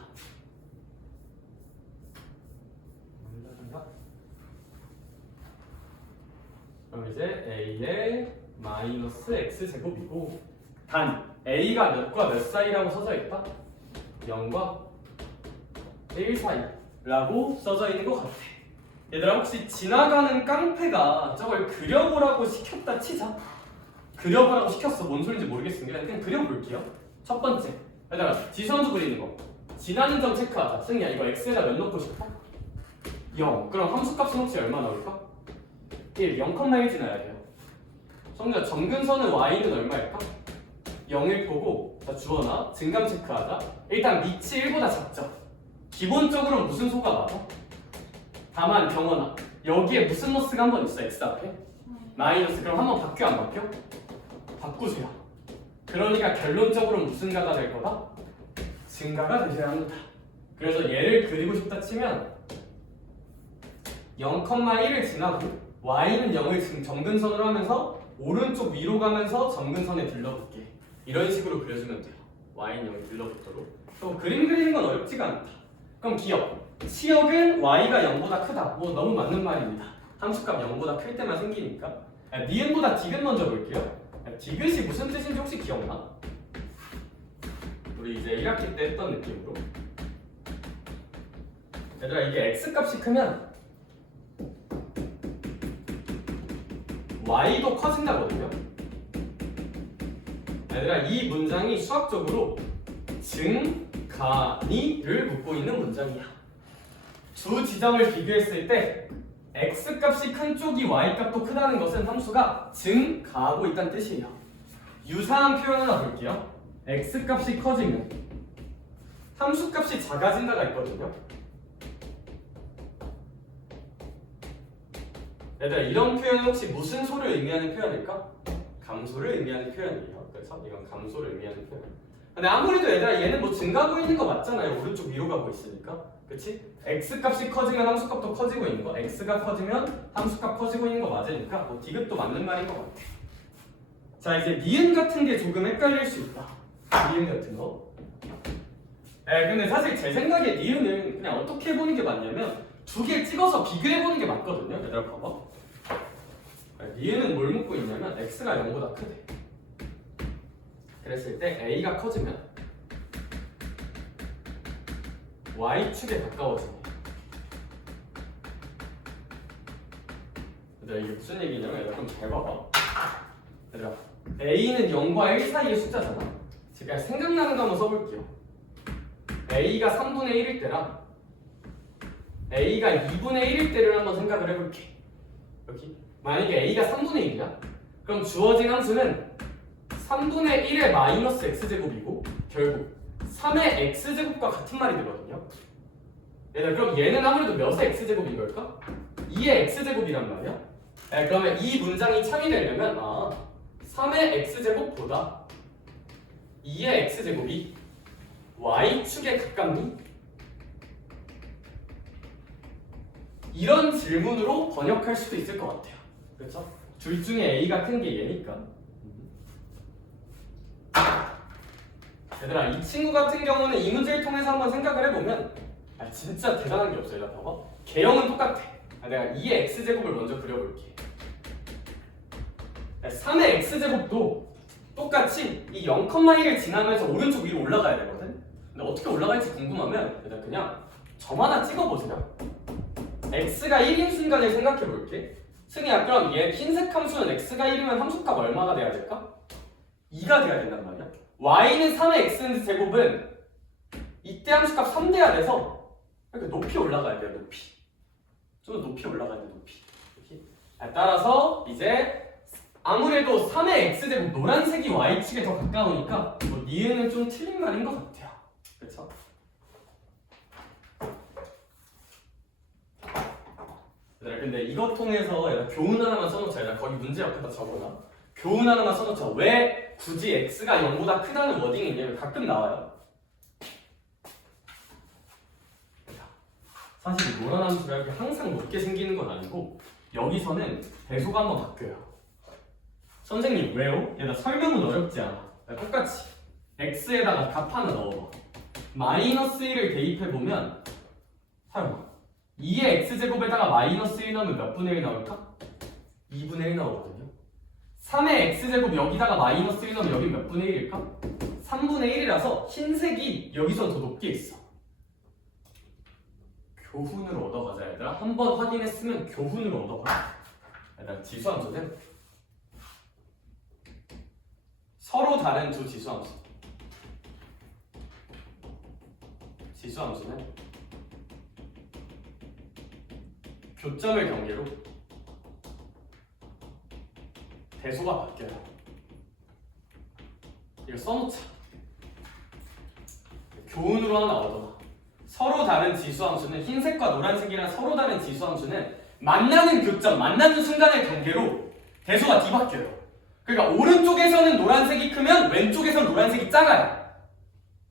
그럼 이제 a의 마이너스 x제곱이고 단 a가 몇과 몇 사이라고 써져 있다? 0과 1 사이라고 써져 있는 것 같아. 얘들아 혹시 지나가는 깡패가 저걸 그려보라고 시켰다 치자. 그려보라고 시켰어. 뭔 소린지 모르겠습니다. 그냥 그려볼게요. 첫 번째 얘들아 지선주 그리는 거 지나는 점 체크하자. 승희야 이거 x에다 몇 넣고 싶어? 0. 그럼 함수값은 혹시 얼마 나올까? 1. 0,1 지나야 돼요. 성준아 점근선은 y는 얼마일까? 0일 거고 자 주원아 증감 체크하자. 일단 밑이 1보다 작죠. 기본적으로 무슨 소가 맞아? 다만 경원아 여기에 무슨 노스가 한 번 있어 x 앞에? 마이너스. 그럼 한번 바뀌어 안 바뀌어? 바꾸세요. 그러니까 결론적으로 무슨 가가 될 거다? 증가가 되셔야 합니다. 그래서 얘를 그리고 싶다 치면 0,1을 지나고 y는 0을 지금 점근선으로 하면서 오른쪽 위로 가면서 점근선에 들러붙게 이런 식으로 그려주면 돼요. y는 0을 들러붙도록. 또 그림 그리는 건 어렵지가 않다. 그럼 기억 치역은 y가 0보다 크다. 뭐 너무 맞는 말입니다. 함수값 0보다 클 때만 생기니까. 니은보다 디귿 먼저 볼게요. 디귿이 무슨 뜻인지 혹시 기억나? 우리 이제 1학기 때 했던 느낌으로 얘들아 이게 x값이 크면 y도 커진다거든요. 얘들아 이 문장이 수학적으로 증가니를 묻고 있는 문장이야. 두 지점을 비교했을 때 x값이 큰 쪽이 y값도 크다는 것은 함수가 증가하고 있다는 뜻이에요. 유사한 표현 하나 볼게요. x값이 커지면 함수값이 작아진다가 있거든요. 얘들아 이런 표현은 혹시 무슨 소를 의미하는 표현일까? 감소를 의미하는 표현이에요. 그래서 이건 감소를 의미하는 표현. 근데 아무래도 얘들아 얘는 뭐 증가하고 있는 거 맞잖아요. 오른쪽 위로 가고 있으니까. 그치? x값이 커지면 함수값도 커지고 있는 거, x가 커지면 함수값 커지고 있는 거 맞으니까 뭐 디귿도 맞는 말인 것 같아. 자 이제 니은 같은 게 조금 헷갈릴 수 있다. 니은 같은 거. 근데 사실 제 생각에 니은은 그냥 어떻게 해보는 게 맞냐면 두 개 찍어서 비교해보는 게 맞거든요. 얘들아 봐봐. 니은은 뭘 묻고 있냐면 x가 0보다 크대. 그랬을 때 a가 커지면 y축에 가까워지네. 얘들아 이게 무슨 얘기냐면 얘들아 좀 잘 봐봐. 얘들아 a는 0과 1 사이의 숫자잖아. 제가 생각나는 거 한번 써볼게요. a가 3분의 1일 때랑 a가 2분의 1일 때를 한번 생각을 해볼게. 여기 만약에 a가 3분의 1이야? 그럼 주어진 함수는 3분의 1의 마이너스 x제곱이고 결국 3의 x제곱과 같은 말이 되거든요. 얘들아 그럼 얘는 아무래도 몇의 x제곱인 걸까? 2의 x제곱이란 말이야. 그러면 이 문장이 참이 되려면 3의 x제곱보다 2의 x제곱이 y축에 가깝니? 이런 질문으로 번역할 수도 있을 것 같아요. 그렇죠? 둘 중에 a가 큰 게 얘니까. 얘들아 이 친구 같은 경우는 이 문제를 통해서 한번 생각을 해보면 진짜 대단한 게 없어요. 얘들아 봐봐. 개형은 똑같아. 내가 2의 x제곱을 먼저 그려볼게. 3의 x제곱도 똑같이 이 0,1을 지나면서 오른쪽 위로 올라가야 되거든. 근데 어떻게 올라갈지 궁금하면 얘들아 그냥 점 하나 찍어보세요. x가 1인 순간을 생각해볼게. 승희야 그럼 얘 흰색 함수는 x가 1이면 함수값 얼마가 돼야 될까? 2가 돼야 된단 말이야. y는 3의 x제곱은 이때 함수값 3 돼야 돼서 이렇게 높이 올라가야 돼요. 높이. 좀 더 높이 올라가야 돼. 높이. 이렇게. 따라서 이제 아무래도 3의 x제곱 노란색이 y축에 더 가까우니까 뭐 니은은 좀 틀린 말인 것 같아요. 그렇죠? 얘들아 근데 이것 통해서 얘들아 교훈 하나만 써놓자. 얘들아 거기 문제 옆에다 적어놔. 교훈 하나만 써놓자. 왜 굳이 x가 0보다 크다는 워딩이 있냐면 가끔 나와요. 사실 노란 함수가 이렇게 항상 높게 생기는 건 아니고 여기서는 배수가 한번 바뀌어요. 선생님 왜요? 얘나 설명은 어렵지 않아. 똑같이 x에다가 값 하나 넣어봐. 마이너스 1을 대입해보면 사용하 2의 x제곱에다가 마이너스 1 넣으면 몇 분의 1 나올까? 2분의 1 나오거든요. 3의 x제곱 여기다가 마이너스 1 넣으면 여기 몇 분의 1일까? 3분의 1이라서 흰색이 여기선 더 높게 있어. 교훈을 얻어가자 얘들아. 한번 확인했으면 교훈을 얻어가. 얘들아 지수함수는 서로 다른 두 지수함수. 지수함수는 교점을 경계로 대소가 바뀌어요. 이거 써놓자. 교훈으로 하나 얻어가. 서로 다른 지수함수는 흰색과 노란색이랑 서로 다른 지수함수는 만나는 교점, 만나는 순간의 경계로 대소가 뒤바뀌어요. 그러니까 오른쪽에서는 노란색이 크면 왼쪽에서는 노란색이 작아요.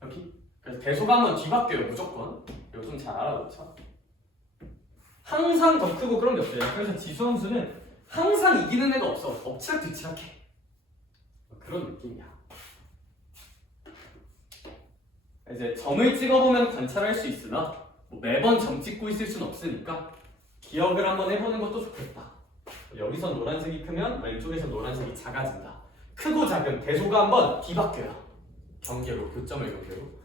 여기. 그래서 대소가 한번 뒤바뀌어요. 무조건. 이거 좀 잘 알아놓자. 항상 더 크고 그런 게 없어요. 그래서 지수함수는 항상 이기는 애가 없어. 엎치락뒤치락해. 그런 느낌이야. 이제 점을 찍어보면 관찰할 수 있으나 뭐 매번 점 찍고 있을 순 없으니까 기억을 한번 해보는 것도 좋겠다. 여기서 노란색이 크면 왼쪽에서 노란색이 작아진다. 크고 작은 대소가 한번 뒤바뀌어요. 경계로, 교점을 경계로.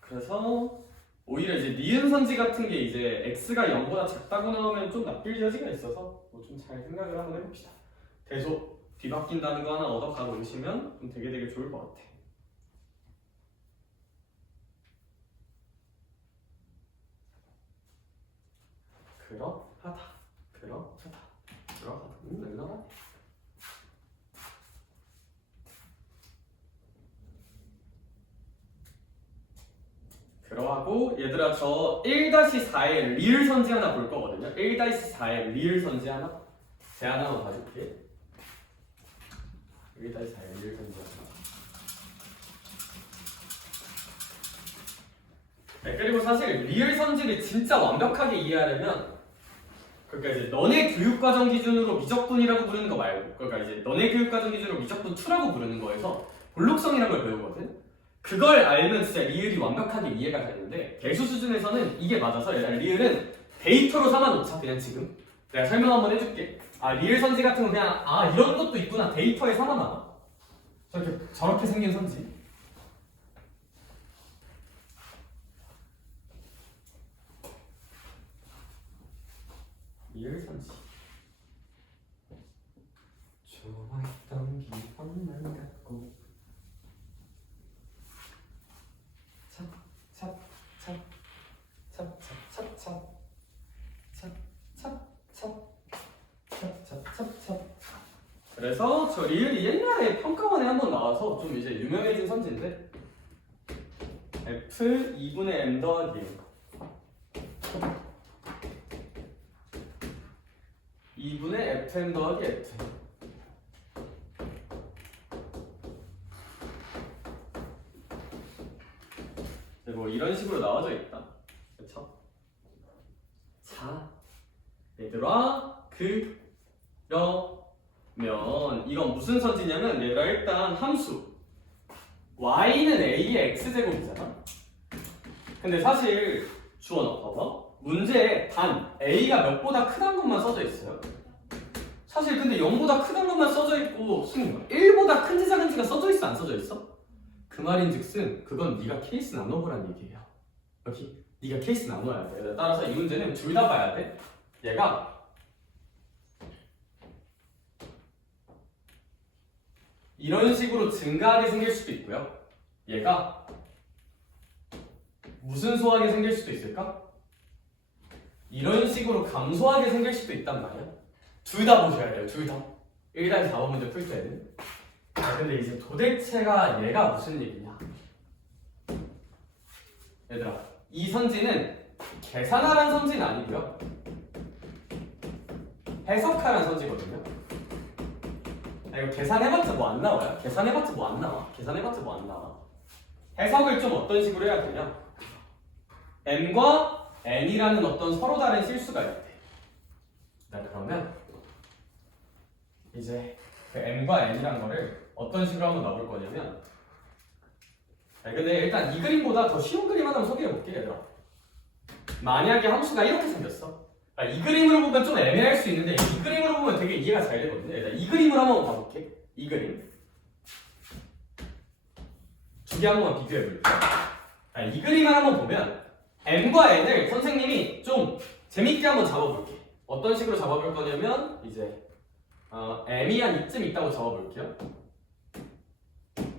그래서 오히려 이제 니은선지 같은 게 이제 x가 0보다 작다고 나오면 좀 납필 여지가 있어서 뭐 좀 잘 생각을 한번 해봅시다. 대소 뒤바뀐다는 거 하나 얻어 가놓으시면 좀 되게 좋을 것 같아. 그러하다, 그러하다, 그러하다. 널널하네. 그러하고 얘들아 저 1-4의 리을 선지 하나 볼 거거든요. 1-4의 리을 선지 하나 제안 한번 봐줄게. 1-4의 리을 선지 하나. 네, 그리고 사실 리을 선지를 진짜 완벽하게 이해하려면 그러니까 이제 너네 교육과정 기준으로 미적분이라고 부르는 거 말고 그러니까 이제 너네 교육과정 기준으로 미적분 2라고 부르는 거에서 볼록성이라는 걸 배우거든. 그걸 알면 진짜 리을이 완벽하게 이해가 되는데 대수 수준에서는 이게 맞아서 일단 리을은 데이터로 삼아놓자. 그냥 지금 내가 설명 한번 해줄게. 아 리을 선지 같은 건 그냥 아 이런 것도 있구나 데이터에 삼아놔. 저렇게 생긴 선지. 리을 선지. 좋았던 기억만 갖고 그래서 저 리을이 옛날에 평가원에 한번 나와서 좀 이제 유명해진 선지인데 f 2분의 m 더하기 2분의 fm 더하기 f 뭐 이런 식으로 나와져 있다. 그렇죠? 자, 얘들아 그러면 이건 무슨 선지냐면 얘들아 일단 함수 y는 a의 x제곱이잖아. 근데 사실 주어 봐봐. 문제에 단 a가 몇보다 크다는 것만 써져 있어요. 사실 근데 0보다 크다는 것만 써져 있고 1보다 큰지 작은지가 써져 있어 안 써져 있어? 그 말인즉슨 그건 네가 케이스 나눠보란 얘기예요. 여기 네가 케이스 나눠야 돼. 따라서 이 문제는 둘 다 봐야 돼. 얘가 이런 식으로 증가하게 생길 수도 있고요. 얘가 무슨 소하게 생길 수도 있을까? 이런 식으로 감소하게 생길 수도 있단 말이야. 둘 다 보셔야 돼요. 둘 다. 1-4번 문제 풀 때는. 근데 이제 도대체가 얘가 무슨 얘기냐. 얘들아, 이 선지는 계산하라는 선지는 아니고요. 해석하라는 선지거든요. 이거 계산해봤자 뭐 안 나와요? 계산해봤자 뭐 안 나와? 계산해봤자 뭐 안 나와? 해석을 좀 어떤 식으로 해야 되냐? m과 n이라는 어떤 서로 다른 실수가 있대. 그러면 이제 그 m과 n이라는 거를 어떤 식으로 한번 넣어볼 거냐면, 근데 일단 이 그림보다 더 쉬운 그림 하나 소개해 볼게요. 얘들아. 만약에 함수가 이렇게 생겼어. 이 그림으로 보면 좀 애매할 수 있는데 이 그림으로 보면 되게 이해가 잘 되거든요. 일단 이 그림을 한번 봐볼게. 이 그림 두 개 한번 비교해 볼게요. 이 그림을 한번 보면 m과 n을 선생님이 좀 재밌게 한번 잡아볼게. 어떤 식으로 잡아볼 거냐면 이제 m이 한 이쯤 있다고 잡아볼게요.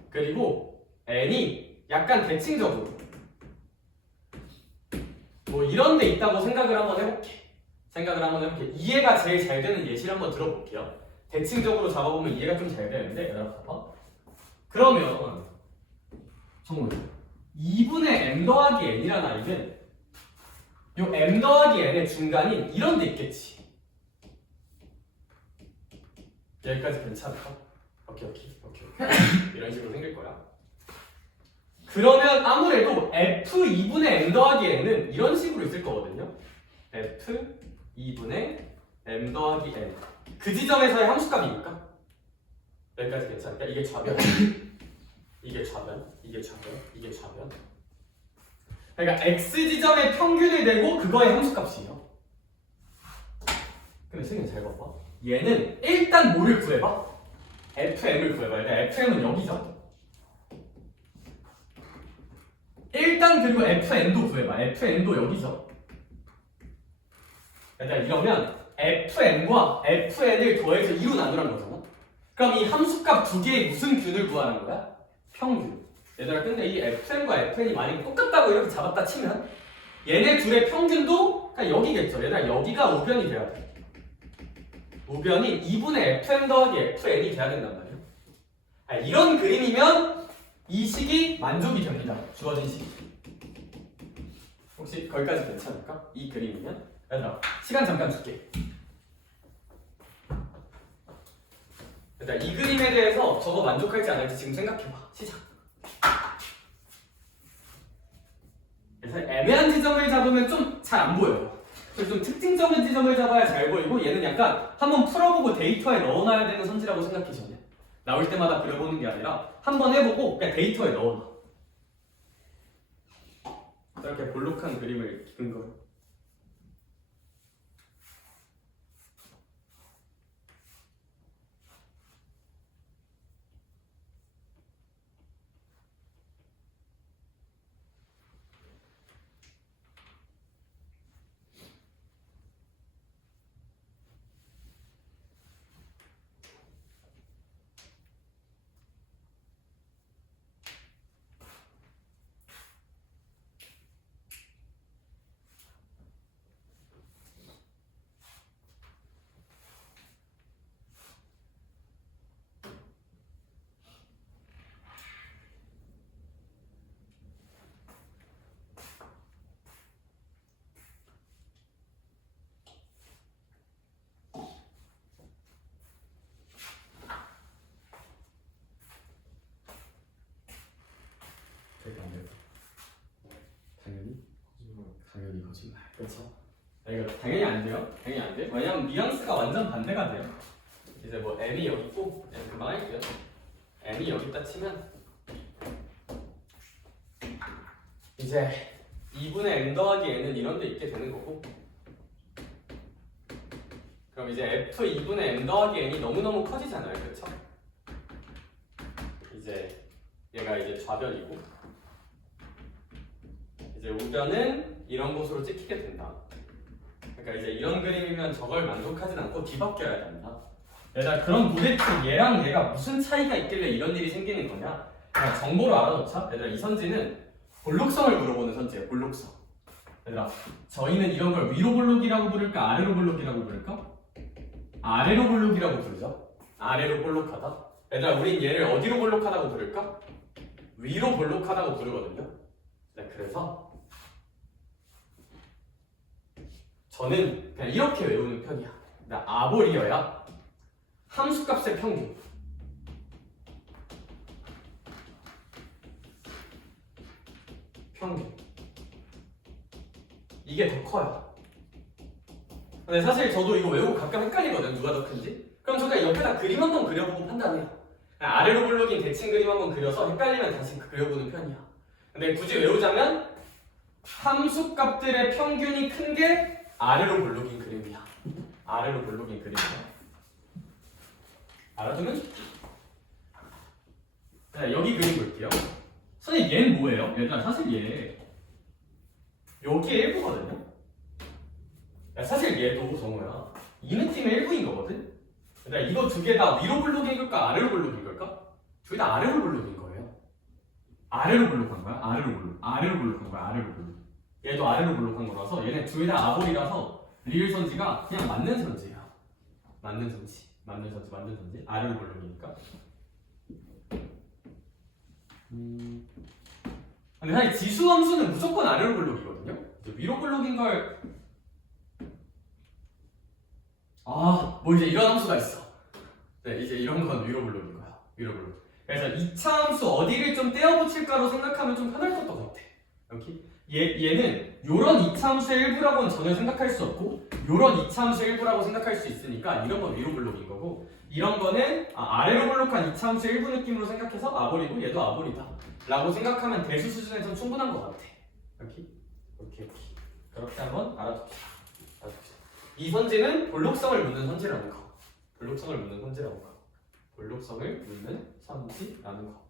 그리고 n이 약간 대칭적으로 뭐 이런 데 있다고 생각을 한번 해볼게. 이해가 제일 잘 되는 예시를 한번 들어볼게요. 대칭적으로 잡아보면 이해가 좀 잘 되는데, 얘들아 봐봐. 그러면 정말 2분의 m 더하기 n이라는 아이는 요 m 더하기 n의 중간인 이런 데 있겠지. 여기까지 괜찮을까? 오케이. 이런 식으로 생길 거야. 그러면 아무래도 f2분의 m 더하기 n은 이런 식으로 있을 거거든요. f2분의 m 더하기 n. 그 지점에서의 함수값이니까 여기까지 괜찮을까? 이게 좌변. 이게 좌변. 그러니까 x 지점의 평균을 내고 그거의 함수값이에요. 근데 선생님 잘 봐봐. 얘는 일단 뭐를 구해봐? fm을 구해봐. 일단 fm은 여기죠. 일단 그리고 fn도 구해봐. fn도 여기죠. 일단 이러면 fn과 fn을 더해서 2로 나누라는 거잖아. 그럼 이 함수값 두 개의 무슨 균을 구하는 거야? 평균. 얘들아, 근데 이 fn과 fn이 만약에 똑같다고 이렇게 잡았다 치면 얘네 둘의 평균도 그냥 여기겠죠. 얘들아, 여기가 우변이 돼야 돼. 우변이 2분의 fn 더하기 fn이 돼야 된단 말이야. 이런 그림이면 이 식이 만족이 됩니다. 주어진 식이. 혹시 거기까지 괜찮을까? 이 그림이면? 얘들아, 시간 잠깐 줄게. 일단 이 그림에 대해서 저거 만족할지 안 할지 지금 생각해봐. 시작. 그래서 애매한 지점을 잡으면 좀 잘 안 보여요. 그래서 좀 특징적인 지점을 잡아야 잘 보이고, 얘는 약간 한번 풀어보고 데이터에 넣어놔야 되는 선지라고 생각해줘. 나올 때마다 그려보는 게 아니라 한번 해보고 그냥 데이터에 넣어놔. 이렇게 볼록한 그림을 근거로. 당연히 거짓말. 그렇죠? 이거 당연히 안 돼요. 당연히 안 돼. 왜냐면 뉘앙스가 완전 반대가 돼요. 이제 뭐 m이 여기 있고 그냥 그만할게요. m이 여기 있다 치면 이제 2분의 m 더하기 n은 이런 데 있게 되는 거고, 그럼 이제 f2분의 m 더하기 n이 너무너무 커지잖아요. 그렇죠? 이제 얘가 이제 좌변이고 이제 우변은 이런 곳으로 찍히게 된다. 그러니까 이제 이런 그림이면 저걸 만족하진 않고 뒤바뀌어야 된다. 얘들아, 그럼 도대체 얘랑 얘가 무슨 차이가 있길래 이런 일이 생기는 거냐? 그냥 정보를 알아놓자. 얘들아, 이 선지는 볼록성을 물어보는 선지예요. 볼록성. 얘들아, 저희는 이런 걸 위로 볼록이라고 부를까 아래로 볼록이라고 부를까? 아래로 볼록이라고 부르죠. 아래로 볼록하다. 얘들아, 우린 얘를 어디로 볼록하다고 부를까? 위로 볼록하다고 부르거든요. 네, 그래서 저는 그냥 이렇게 외우는 편이야. 아볼이어야 함수값의 평균. 이게 더 커요. 근데 사실 저도 이거 외우고 가끔 헷갈리거든. 누가 더 큰지. 그럼 저가 옆에다 그림 한번 그려보고 판단해요. 아래로 볼록인 대칭 그림 한번 그려서 헷갈리면 다시 그려보는 편이야. 근데 굳이 외우자면 함수값들의 평균이 큰 게 아래로 볼록인 그림이야. 아래로 볼록인 그림이야. 알아두면 좋지. 자, 여기 그림 볼게요. 선생님 얘는 뭐예요? 얘들아, 사실 얘 여기에 일부거든요. 사실 얘도 정우야, 이 느낌의 일부인 거거든. 얘들아, 이거 두 개 다 위로 볼록인 걸까 아래로 볼록인 걸까? 둘 다 아래로 볼록인 거예요. 아래로 볼록한 거야? 아래로 볼록한 거야? 아래로 볼록. 얘도 아래로 볼록한 거라서 얘네 둘 다 아볼이라서 리을 선지가 그냥 맞는 선지야. 맞는 선지. 아래로 볼록이니까. 근데 사실 지수 함수는 무조건 아래로 볼록이거든요. 위로 볼록인 걸 뭐 이제 이런 함수가 있어. 네, 이제 이런 건 위로 볼록인 거야. 위로 볼록. 그래서 2차 함수 어디를 좀 떼어 붙일까로 생각하면 좀 편할 것도 같아. 여기 얘는 요런 2차 함수의 일부라고는 전혀 생각할 수 없고 요런 2차 함수의 일부라고 생각할 수 있으니까 이런 건 위로 볼록인 거고, 이런 거는 아래로 볼록한 2차 함수의 일부 느낌으로 생각해서 아볼이고 얘도 아볼이다 라고 생각하면 대수 수준에선 충분한 것 같아. 이렇게 그렇게 한번 알아둡시다. 이 선지는 볼록성을 묻는 선지라는 거. 볼록성을 묻는 선지라는 거.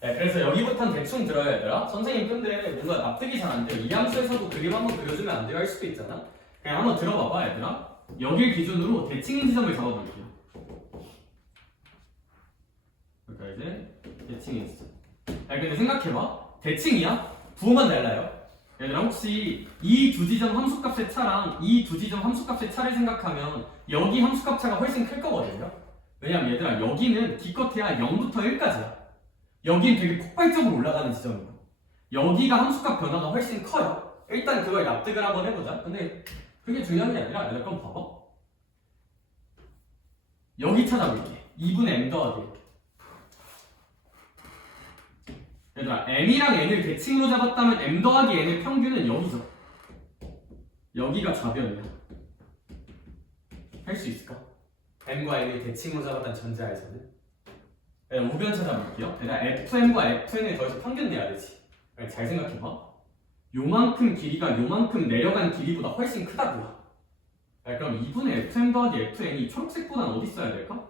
네, 그래서 여기부터는 대충 들어야 얘들아. 선생님 근데 뭔가 납득이 잘 안 돼요. 이 함수에서도 그림 한번 그려주면 안 돼요 할 수도 있잖아. 그냥 한번 들어봐봐 얘들아. 여길 기준으로 대칭인 지점을 잡아볼게요. 그러니까 이제 대칭인 지점. 근데 생각해봐. 대칭이야? 부호만 달라요. 얘들아, 혹시 이 두 지점 함수값의 차랑 이 두 지점 함수값의 차를 생각하면 여기 함수값 차가 훨씬 클 거거든요. 왜냐면 얘들아, 여기는 기껏해야 0부터 1까지야. 여긴 되게 폭발적으로 올라가는 지점이고 여기가 함수값 변화가 훨씬 커요. 일단 그걸 납득을 한번 해보자. 근데 그게 중요한 게 아니라 얘들아, 그럼 봐봐. 여기 찾아볼게. 2분의 m 더하기. 얘들아, m이랑 n을 대칭으로 잡았다면 m 더하기 n의 평균은 여기죠. 여기가 좌변이야. 할 수 있을까? m과 n을 대칭으로 잡았다는 전제하에서는 우변 찾아볼게요. 얘들아, fm과 fn을 더해서 평균 내야 되지. 잘 생각해봐. 요만큼 길이가 요만큼 내려간 길이보다 훨씬 크다고요. 그럼 2분의 fm 더하기 fn이 초록색보단 어디 있어야 될까?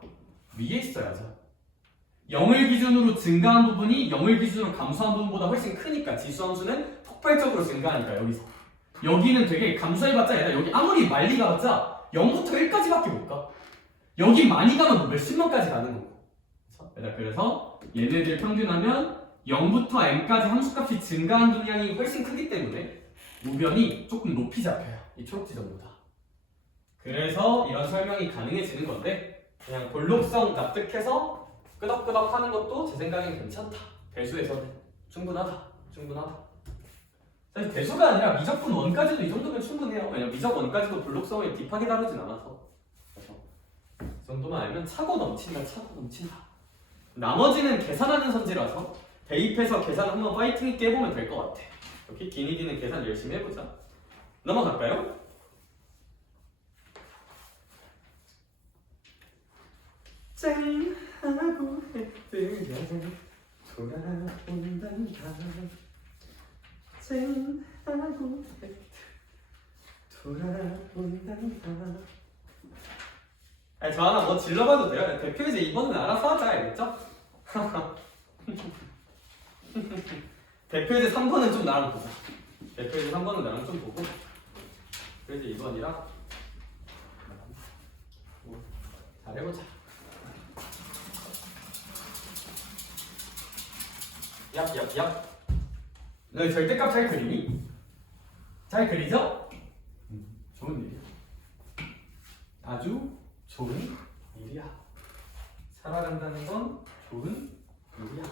위에 있어야죠. 0을 기준으로 증가한 부분이 0을 기준으로 감소한 부분보다 훨씬 크니까 지수함수는 폭발적으로 증가하니까 여기서. 여기는 되게 감소해봤자 얘들아, 여기 아무리 많이 가봤자 0부터 1까지밖에 못 가. 여기 많이 가면 뭐 몇십만까지 가는 거고. 그래서 얘네들 평균하면 0부터 m까지 함수값이 증가한 분량이 훨씬 크기 때문에 우변이 조금 높이 잡혀요. 이 초록지점보다. 그래서 이런 설명이 가능해지는 건데, 그냥 볼록성 납득해서 끄덕끄덕 하는 것도 제 생각엔 괜찮다. 대수에서는 충분하다. 사실 대수가 아니라 미적분 1까지도 이 정도면 충분해요. 왜냐면 미적 1까지도 볼록성을 딥하게 다루진 않아서. 그래서 이 정도만 알면 차고 넘친다. 나머지는 계산하는 선지라서 대입해서 계산 한번 파이팅 있게 해보면 될 것 같아. 이렇게 기니디는 계산 열심히 해보자. 넘어갈까요? 짠 하고 해뜨려 돌아온단다. 짠 하고 돌아온단다. 저 하나 뭐 질러봐도 돼요? 대표이제 이번은 알아서 하자, 알겠죠? 대표이제 3번은 좀 나랑 보자. 대표이제 3번은 나랑 좀 보고, 대표이제 2번이랑 잘해보자. 얍. 너 절대값 잘 그리니? 잘 그리죠? 좋은 일이야. 아주 좋은 일이야. 살아간다는 건 좋은 일이야.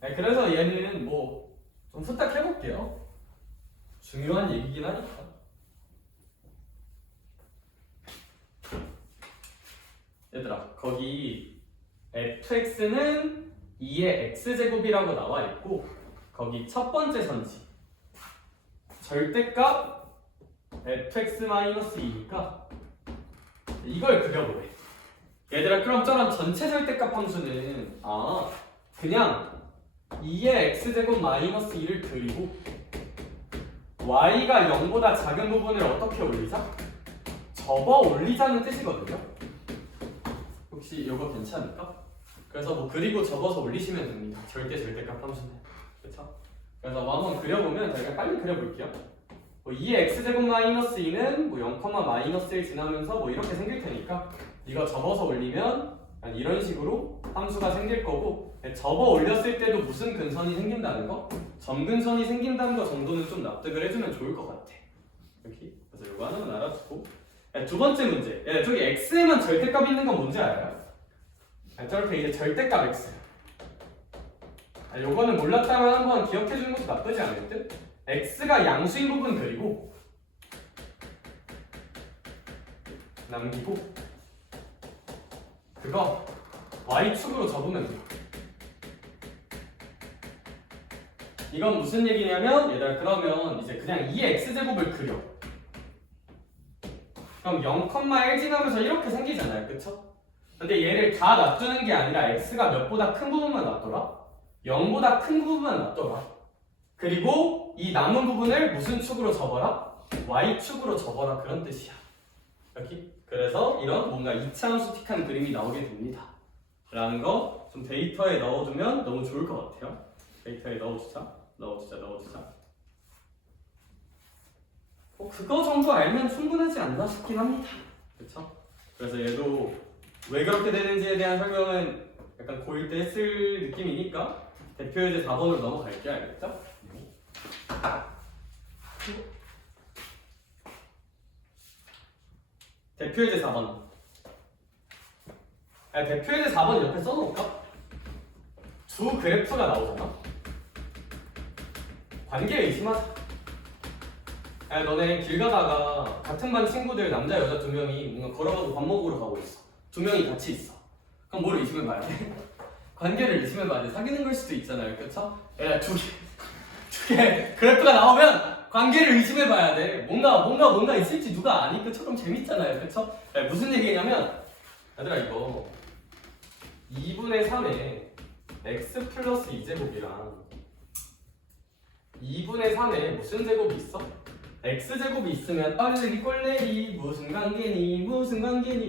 네, 그래서 얘는 뭐 좀 후딱 해볼게요. 중요한 얘기긴 하니까. 얘들아, 거기 fx는 2의 x제곱이라고 나와 있고 거기 첫 번째 선지 절대값 fx-2니까 이걸 그려보래. 얘들아, 그럼 저런 전체 절대값 함수는 그냥 2의 x제곱 마이너스 2를 그리고 y가 0보다 작은 부분을 어떻게 올리자? 접어 올리자는 뜻이거든요. 혹시 이거 괜찮을까? 그래서 뭐 그리고 접어서 올리시면 됩니다. 절대값 함수는. 그쵸? 그래서 뭐 한번 그려보면 저희가 빨리 그려볼게요. 뭐 2의 x제곱 마이너스 2는 뭐 0, 마이너스 1 지나면서 뭐 이렇게 생길 테니까 이거 접어서 올리면 이런 식으로 함수가 생길 거고, 접어 올렸을 때도 무슨 근선이 생긴다는 거? 점근선이 생긴다는 거 정도는 좀 납득을 해주면 좋을 것 같아. 여기. 그래서 이거 하나만 알아두고. 두 번째 문제. 저기 x에만 절대값 있는 건 뭔지 알아요? 저렇게 이제 절대값 x. 요거는 몰랐다면 한번 기억해 주는 것도 나쁘지 않을 듯? x가 양수인 부분 그리고 남기고 그거 y축으로 접으면 돼요. 이건 무슨 얘기냐면 얘들아, 그러면 이제 그냥 2의 x제곱을 그려. 그럼 0,1 지나면서 이렇게 생기잖아요. 그쵸? 근데 얘를 다 놔두는 게 아니라 x가 몇보다 큰 부분만 놔둬라. 0보다 큰 부분만 놔둬라. 그리고 이 남은 부분을 무슨 축으로 접어라? y축으로 접어라. 그런 뜻이야. 여기. 그래서 이런 뭔가 이차함수틱한 그림이 나오게 됩니다. 라는 거 좀 데이터에 넣어두면 너무 좋을 것 같아요. 데이터에 넣어주자. 그거 정도 알면 충분하지 않나 싶긴 합니다. 그쵸? 그래서 얘도 왜 그렇게 되는지에 대한 설명은 약간 고1 때 했을 느낌이니까 대표예제 4번으로 넘어갈게요. 알겠죠? 대표예제 4번. 대표예제 4번 옆에 써놓을까? 주 그래프가 나오잖아? 관계 의심하자. 너네 길 가다가 같은 반 친구들 남자 여자 두 명이 뭔가 걸어가고 밥 먹으러 가고 있어. 두 명이 같이 있어. 그럼 뭘 의심해 봐야 돼? 관계를 의심해 봐야 돼. 사귀는 걸 수도 있잖아요. 그쵸? 두 개 그래프가 나오면 관계를 의심해 봐야 돼. 뭔가 있을지 누가 아니까 조금 재밌잖아요. 그쵸? 무슨 얘기냐면 얘들아, 이거 2분의 3에 x 플러스 2제곱이랑 2분의 3에 무슨 제곱이 있어? x제곱이 있으면 빨리 꼴내리 무슨 관계니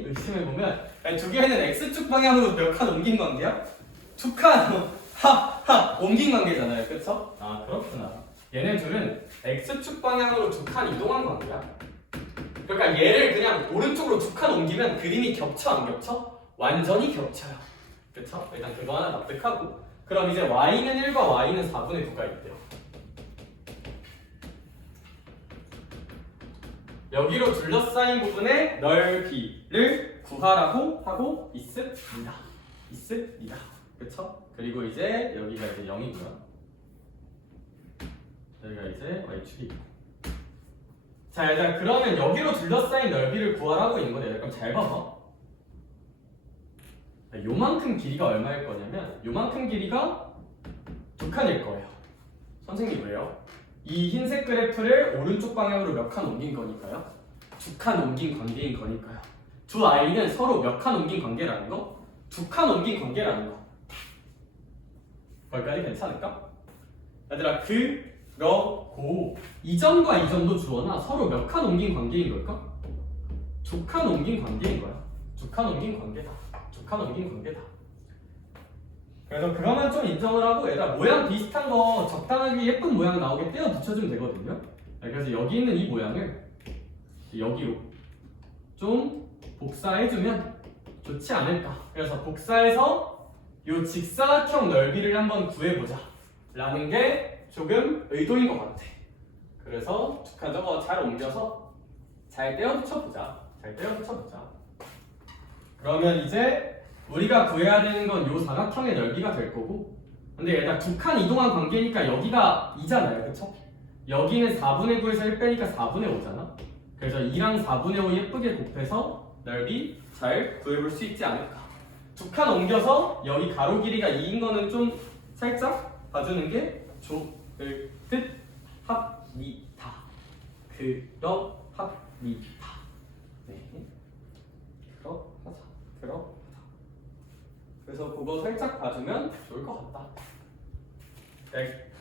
의심해보면 두 개는 x축 방향으로 몇 칸 옮긴 관계야? 두 칸 옮긴 관계잖아요. 그쵸? 그렇구나. 얘네 둘은 x축 방향으로 두 칸 이동한 관계야. 그러니까 얘를 그냥 오른쪽으로 두 칸 옮기면 그림이 겹쳐 안 겹쳐? 완전히 겹쳐요. 그쵸? 일단 그거 하나 납득하고, 그럼 이제 y는 1과 y는 4분의 9가 있대요. 여기로 둘러싸인 부분의 넓이를 구하라고 하고 있습니다. 그쵸? 그리고 이제 여기가 이제 0이고요. 여기가 이제 y축이 있고. 자, 일단 그러면 여기로 둘러싸인 넓이를 구하라고 있는 거네. 그럼 잘 봐봐. 요만큼 길이가 얼마일 거냐면 요만큼 길이가 두 칸일 거예요. 선생님 왜요? 이 흰색 그래프를 오른쪽 방향으로 몇 칸 옮긴 거니까요. 두 칸 옮긴 관계인 거니까요. 두 아이는 서로 몇 칸 옮긴 관계라는 거? 두 칸 옮긴 관계라는 거. 거기까지 괜찮을까? 얘들아, 그러고 이 점과 이 점도 주어나 서로 몇 칸 옮긴 관계인 걸까? 두 칸 옮긴 관계인 거야. 두 칸 옮긴 관계다. 그래서 그거만 좀 인정을 하고, 얘들아 모양 비슷한 거 적당하게 예쁜 모양 나오게 떼어 붙여주면 되거든요. 그래서 여기 있는 이 모양을 여기로 좀 복사해주면 좋지 않을까. 그래서 복사해서 요 직사각형 넓이를 한번 구해보자 라는 게 조금 의도인 것 같아. 그래서 두 칸 저거 잘 옮겨서 잘 떼어 붙여보자. 그러면 이제 우리가 구해야 되는 건 요 사각형의 넓이가 될 거고, 근데 얘들아 두 칸 이동한 관계니까 여기가 2잖아요, 그쵸? 여기는 4분의 9에서 1 빼니까 4분의 5잖아. 그래서 2랑 4분의 5 예쁘게 곱해서 넓이 잘 구해볼 수 있지 않을까. 두 칸 옮겨서 여기 가로 길이가 2인 거는 좀 살짝 봐주는 게 좋을 듯 합니다. 그러합니다. 네. 그러하자. 그래서 그거 살짝 봐주면 좋을 것 같다. 네.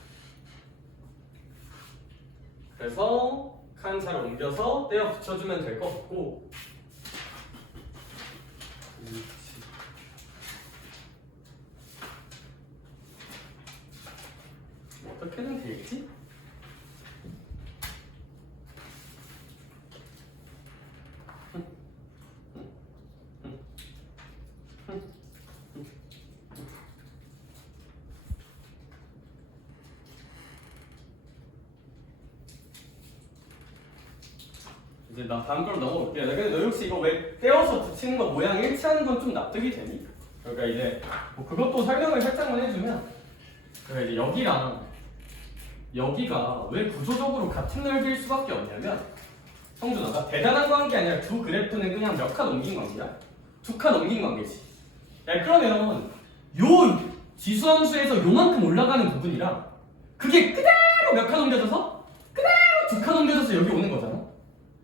그래서 칸 잘 옮겨서 떼어 붙여주면 될 것 같고, 어떻게든 되겠지? 이제 나 다음 걸로 넘어갈게. 근데 너 혹시 이거 왜 떼어서 붙이는 거 모양 일치하는 건 좀 납득이 되니? 그러니까 이제 뭐 그것도 설명을 살짝만 해주면, 그러니까 이제 여기랑 여기가 왜 구조적으로 같은 넓이일 수밖에 없냐면, 성준아, 대단한 관계 아니라 두 그래프는 그냥 몇 칸 옮긴 관계야. 두 칸 옮긴 관계지. 야, 그러면 요 지수함수에서 요만큼 올라가는 부분이랑 그게 그대로 몇 칸 옮겨져서 그대로 두 칸 옮겨져서 여기 오는 거잖아.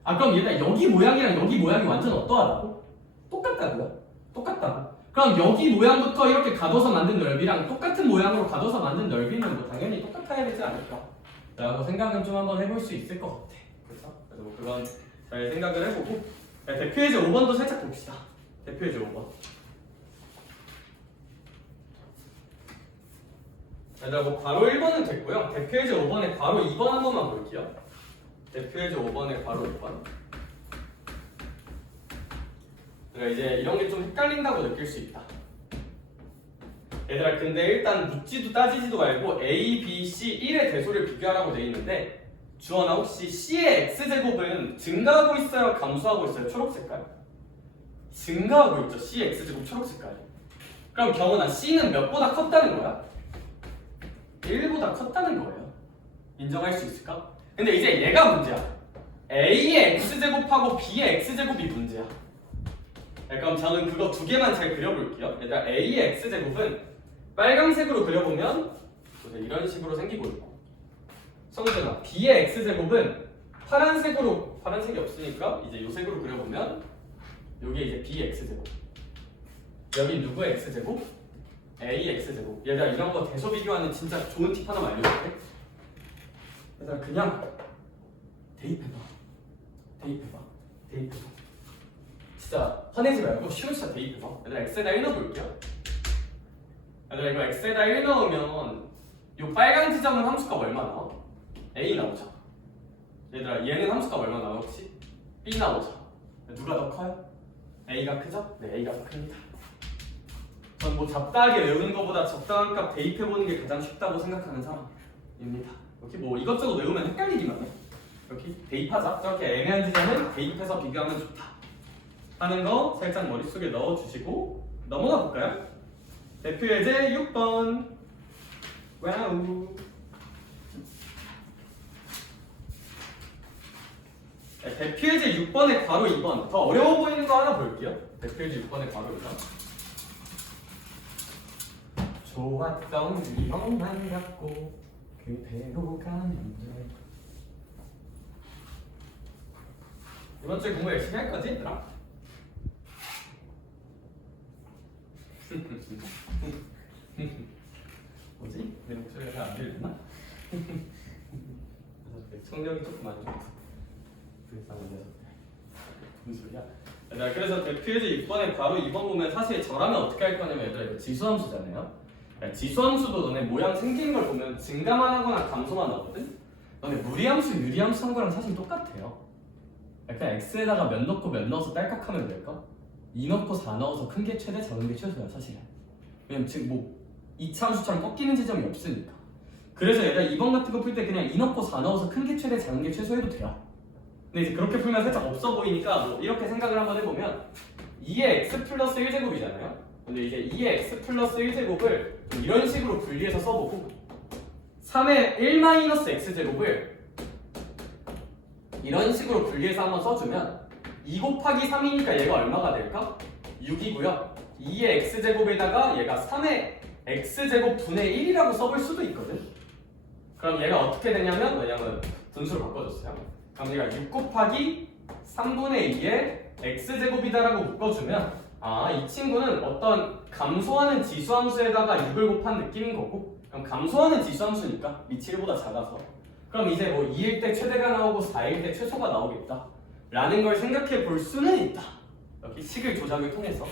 아, 그럼 얘들아 여기 모양이랑 여기 모양이 완전 어떠하다고? 똑같다고요? 똑같다고. 그럼 여기 모양부터 이렇게 가둬서 만든 넓이랑 똑같은 모양으로 가둬서 만든 넓이는 뭐 당연히 똑같아야 되지 않을까 라고 생각은 좀 한번 해볼 수 있을 것 같아. 그래서 뭐 그건 잘 생각을 해보고, 대표예제 5번도 살짝 봅시다. 대표예제 5번. 얘들아 뭐 괄호 1번은 됐고요. 대표예제 5번에 괄호 2번 한 번만 볼게요. 대표예제 5번에 괄호 2번. 그러니까 이제 이런 게 좀 헷갈린다고 느낄 수 있다. 얘들아 근데 일단 묻지도 따지지도 말고 A, B, C 1의 대소를 비교하라고 돼 있는데, 주원아 혹시 C의 X제곱은 증가하고 있어요? 감소하고 있어요? 초록색깔? 증가하고 있죠. C의 X제곱 초록색깔. 그럼 경훈아 C는 몇보다 컸다는 거야? 1보다 컸다는 거예요. 인정할 수 있을까? 근데 이제 얘가 문제야. A의 X제곱하고 B의 X제곱이 문제야. 그럼 저는 그거 두 개만 잘 그려볼게요. 얘들아 A의 X제곱은 빨강색으로 그려보면 이런 식으로 생기고 있고, 성준아 B의 X제곱은 파란색으로, 파란색이 없으니까 이제 요 색으로 그려보면 요게 이제 B의 X제곱, 여기 누구의 X제곱? A의 X제곱. 얘들아 이런 거 대소 비교하는 진짜 좋은 팁 하나 알려줄게. 얘들아 그냥 대입해봐. 진짜 화내지 말고 쉬운 숫자 대입해봐. 얘들아 X에다 1 넣어볼게요. 얘들아 이거 X에다 1 넣으면 요 빨간 지점은 함수값 얼마 나와? A 나오죠. 얘들아 얘는 함수값 얼마 나와 혹시? B 나오죠. 누가 더 커요? A가 크죠? 네, A가 더 큽니다. 전 뭐 잡다하게 외우는 것보다 적당한 값 대입해보는 게 가장 쉽다고 생각하는 사람입니다. 이렇게 뭐 이것저것 외우면 헷갈리기만 해. 이렇게 대입하자. 저렇게 애매한 지점은 대입해서 비교하면 좋다 하는 거 살짝 머릿속에 넣어주시고 넘어가 볼까요? 대표예제 6번. 와우. 대표예제 6번에 괄호 2번. 더 어려워 보이는 거 하나 볼게요. 대표예제 6번에 괄호 2번. 좋았던 기억만 갖고 그대로 가면 돼. 이번 주에 공부 열심히 할 거지, 얘들아? 뭐지? 내 목소리가 잘 안 들리나? 청력이 조금 안 좋아서 무슨 소리야? 얘들아 그래서 대표예제 6번에 괄호 2번 보면 사실 저라면 어떻게 할 거냐면, 얘들아 이거 지수함수잖아요. 지수함수도 너네 모양 생긴 걸 보면 증가만 하거나 감소만 하거든? 너네 무리함수, 유리함수 한 거랑 사실 똑같아요. 그냥 x에다가 몇 넣고 몇 넣어서 딸깍하면 될까? 2 넣고 4 넣어서 큰 게 최대, 작은 게 최소야 사실은. 왜냐면 지금 뭐 이차함수처럼 꺾이는 지점이 없으니까. 그래서 얘가 2번 같은 거 풀 때 그냥 2 넣고 4 넣어서 큰 게 최대 작은 게 최소 해도 돼요. 근데 이제 그렇게 풀면 살짝 없어 보이니까 뭐 이렇게 생각을 한번 해보면 2의 x 플러스 1제곱이잖아요. 근데 이제 2의 x 플러스 1제곱을 이런 식으로 분리해서 써보고 3의 1 마이너스 x제곱을 이런 식으로 분리해서 한번 써주면 2 곱하기 3이니까 얘가 얼마가 될까? 6이고요. 2의 x제곱에다가 얘가 3의 x제곱 분의 1이라고 써볼 수도 있거든. 그럼 얘가 어떻게 되냐면, 왜냐면 분수로 바꿔줬어요. 그럼 얘가 6 곱하기 3분의 2의 x제곱이다라고 묶어주면 이 친구는 어떤 감소하는 지수함수에다가 6을 곱한 느낌인 거고, 그럼 감소하는 지수함수니까 밑이 1보다 작아서 그럼 이제 뭐 2일 때 최대가 나오고 4일 때 최소가 나오겠다 라는 걸 생각해 볼 수는 있다. 여기 식을 조작을 통해서.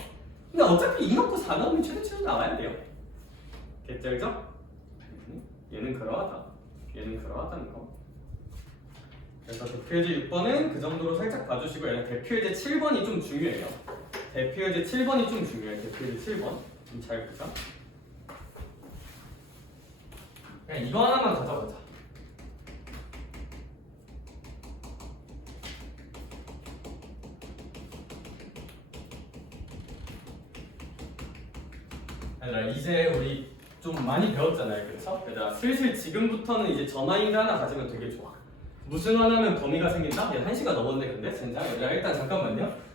근데 어차피 2 넣고 4 넣으면 최대 나와야 돼요. 겠죠? 얘는 그러하다. 얘는 그러하다는 거. 그래서 대표예제 6번은 그 정도로 살짝 봐주시고, 얘는 대표예제 7번이 좀 중요해요. 대표예제 7번이 좀 중요해요. 대표예제 7번 좀 잘 보자. 그냥 이거 하나만 가져가자. 얘들아, 이제 우리 좀 많이 배웠잖아요. 그래서 얘들아, 슬슬 지금부터는 이제 저 마인드 하나 가지면 되게 좋아. 무슨 하나면 범위가 생긴다? 얘 1시가 넘었네. 근데 진짜 얘들아, 일단 잠깐만요.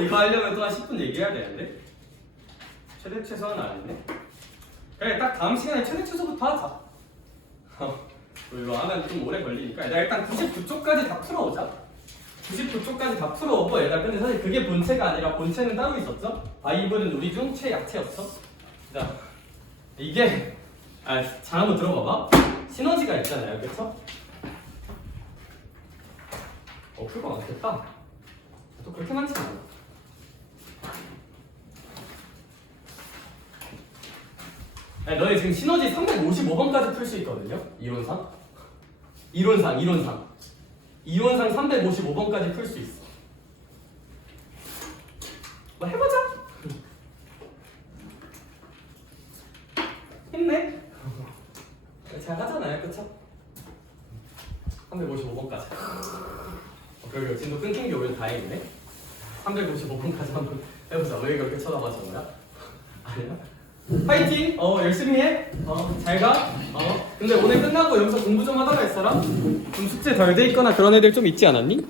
이거 하려면 또 한 10분 얘기해야 되는데 최대 최소는 아닌데. 그래, 딱 다음 시간에 최대 최소부터 하자. 이거 하면 좀 오래 걸리니까 일단 99쪽까지 다 풀어오자. 99쪽까지 다 풀어오고, 얘들아, 근데 사실 그게 본체가 아니라 본체는 따로 있었죠? 바이블은 우리 중 최약체였어. 자, 이게 잘 한번 들어봐봐. 시너지가 있잖아요, 그쵸? 풀거 많겠다. 또 그렇게 많지 않아. 너희 지금 시너지 355번까지 풀 수 있거든요? 이론상 355번까지 풀 수 있어. 뭐 해보자. 힘내. 잘 하잖아요, 그쵸? 355번까지. 그러게 진도 끊긴 게 오히려 다행이네. 355번까지 한번 해보자. 왜 그렇게 쳐다봐, 정우야? 아니야? 파이팅! 열심히 해! 잘 가! 근데 오늘 끝나고 여기서 공부 좀 하다가 할 사람? 좀 숙제 덜 돼 있거나 그런 애들 좀 있지 않았니?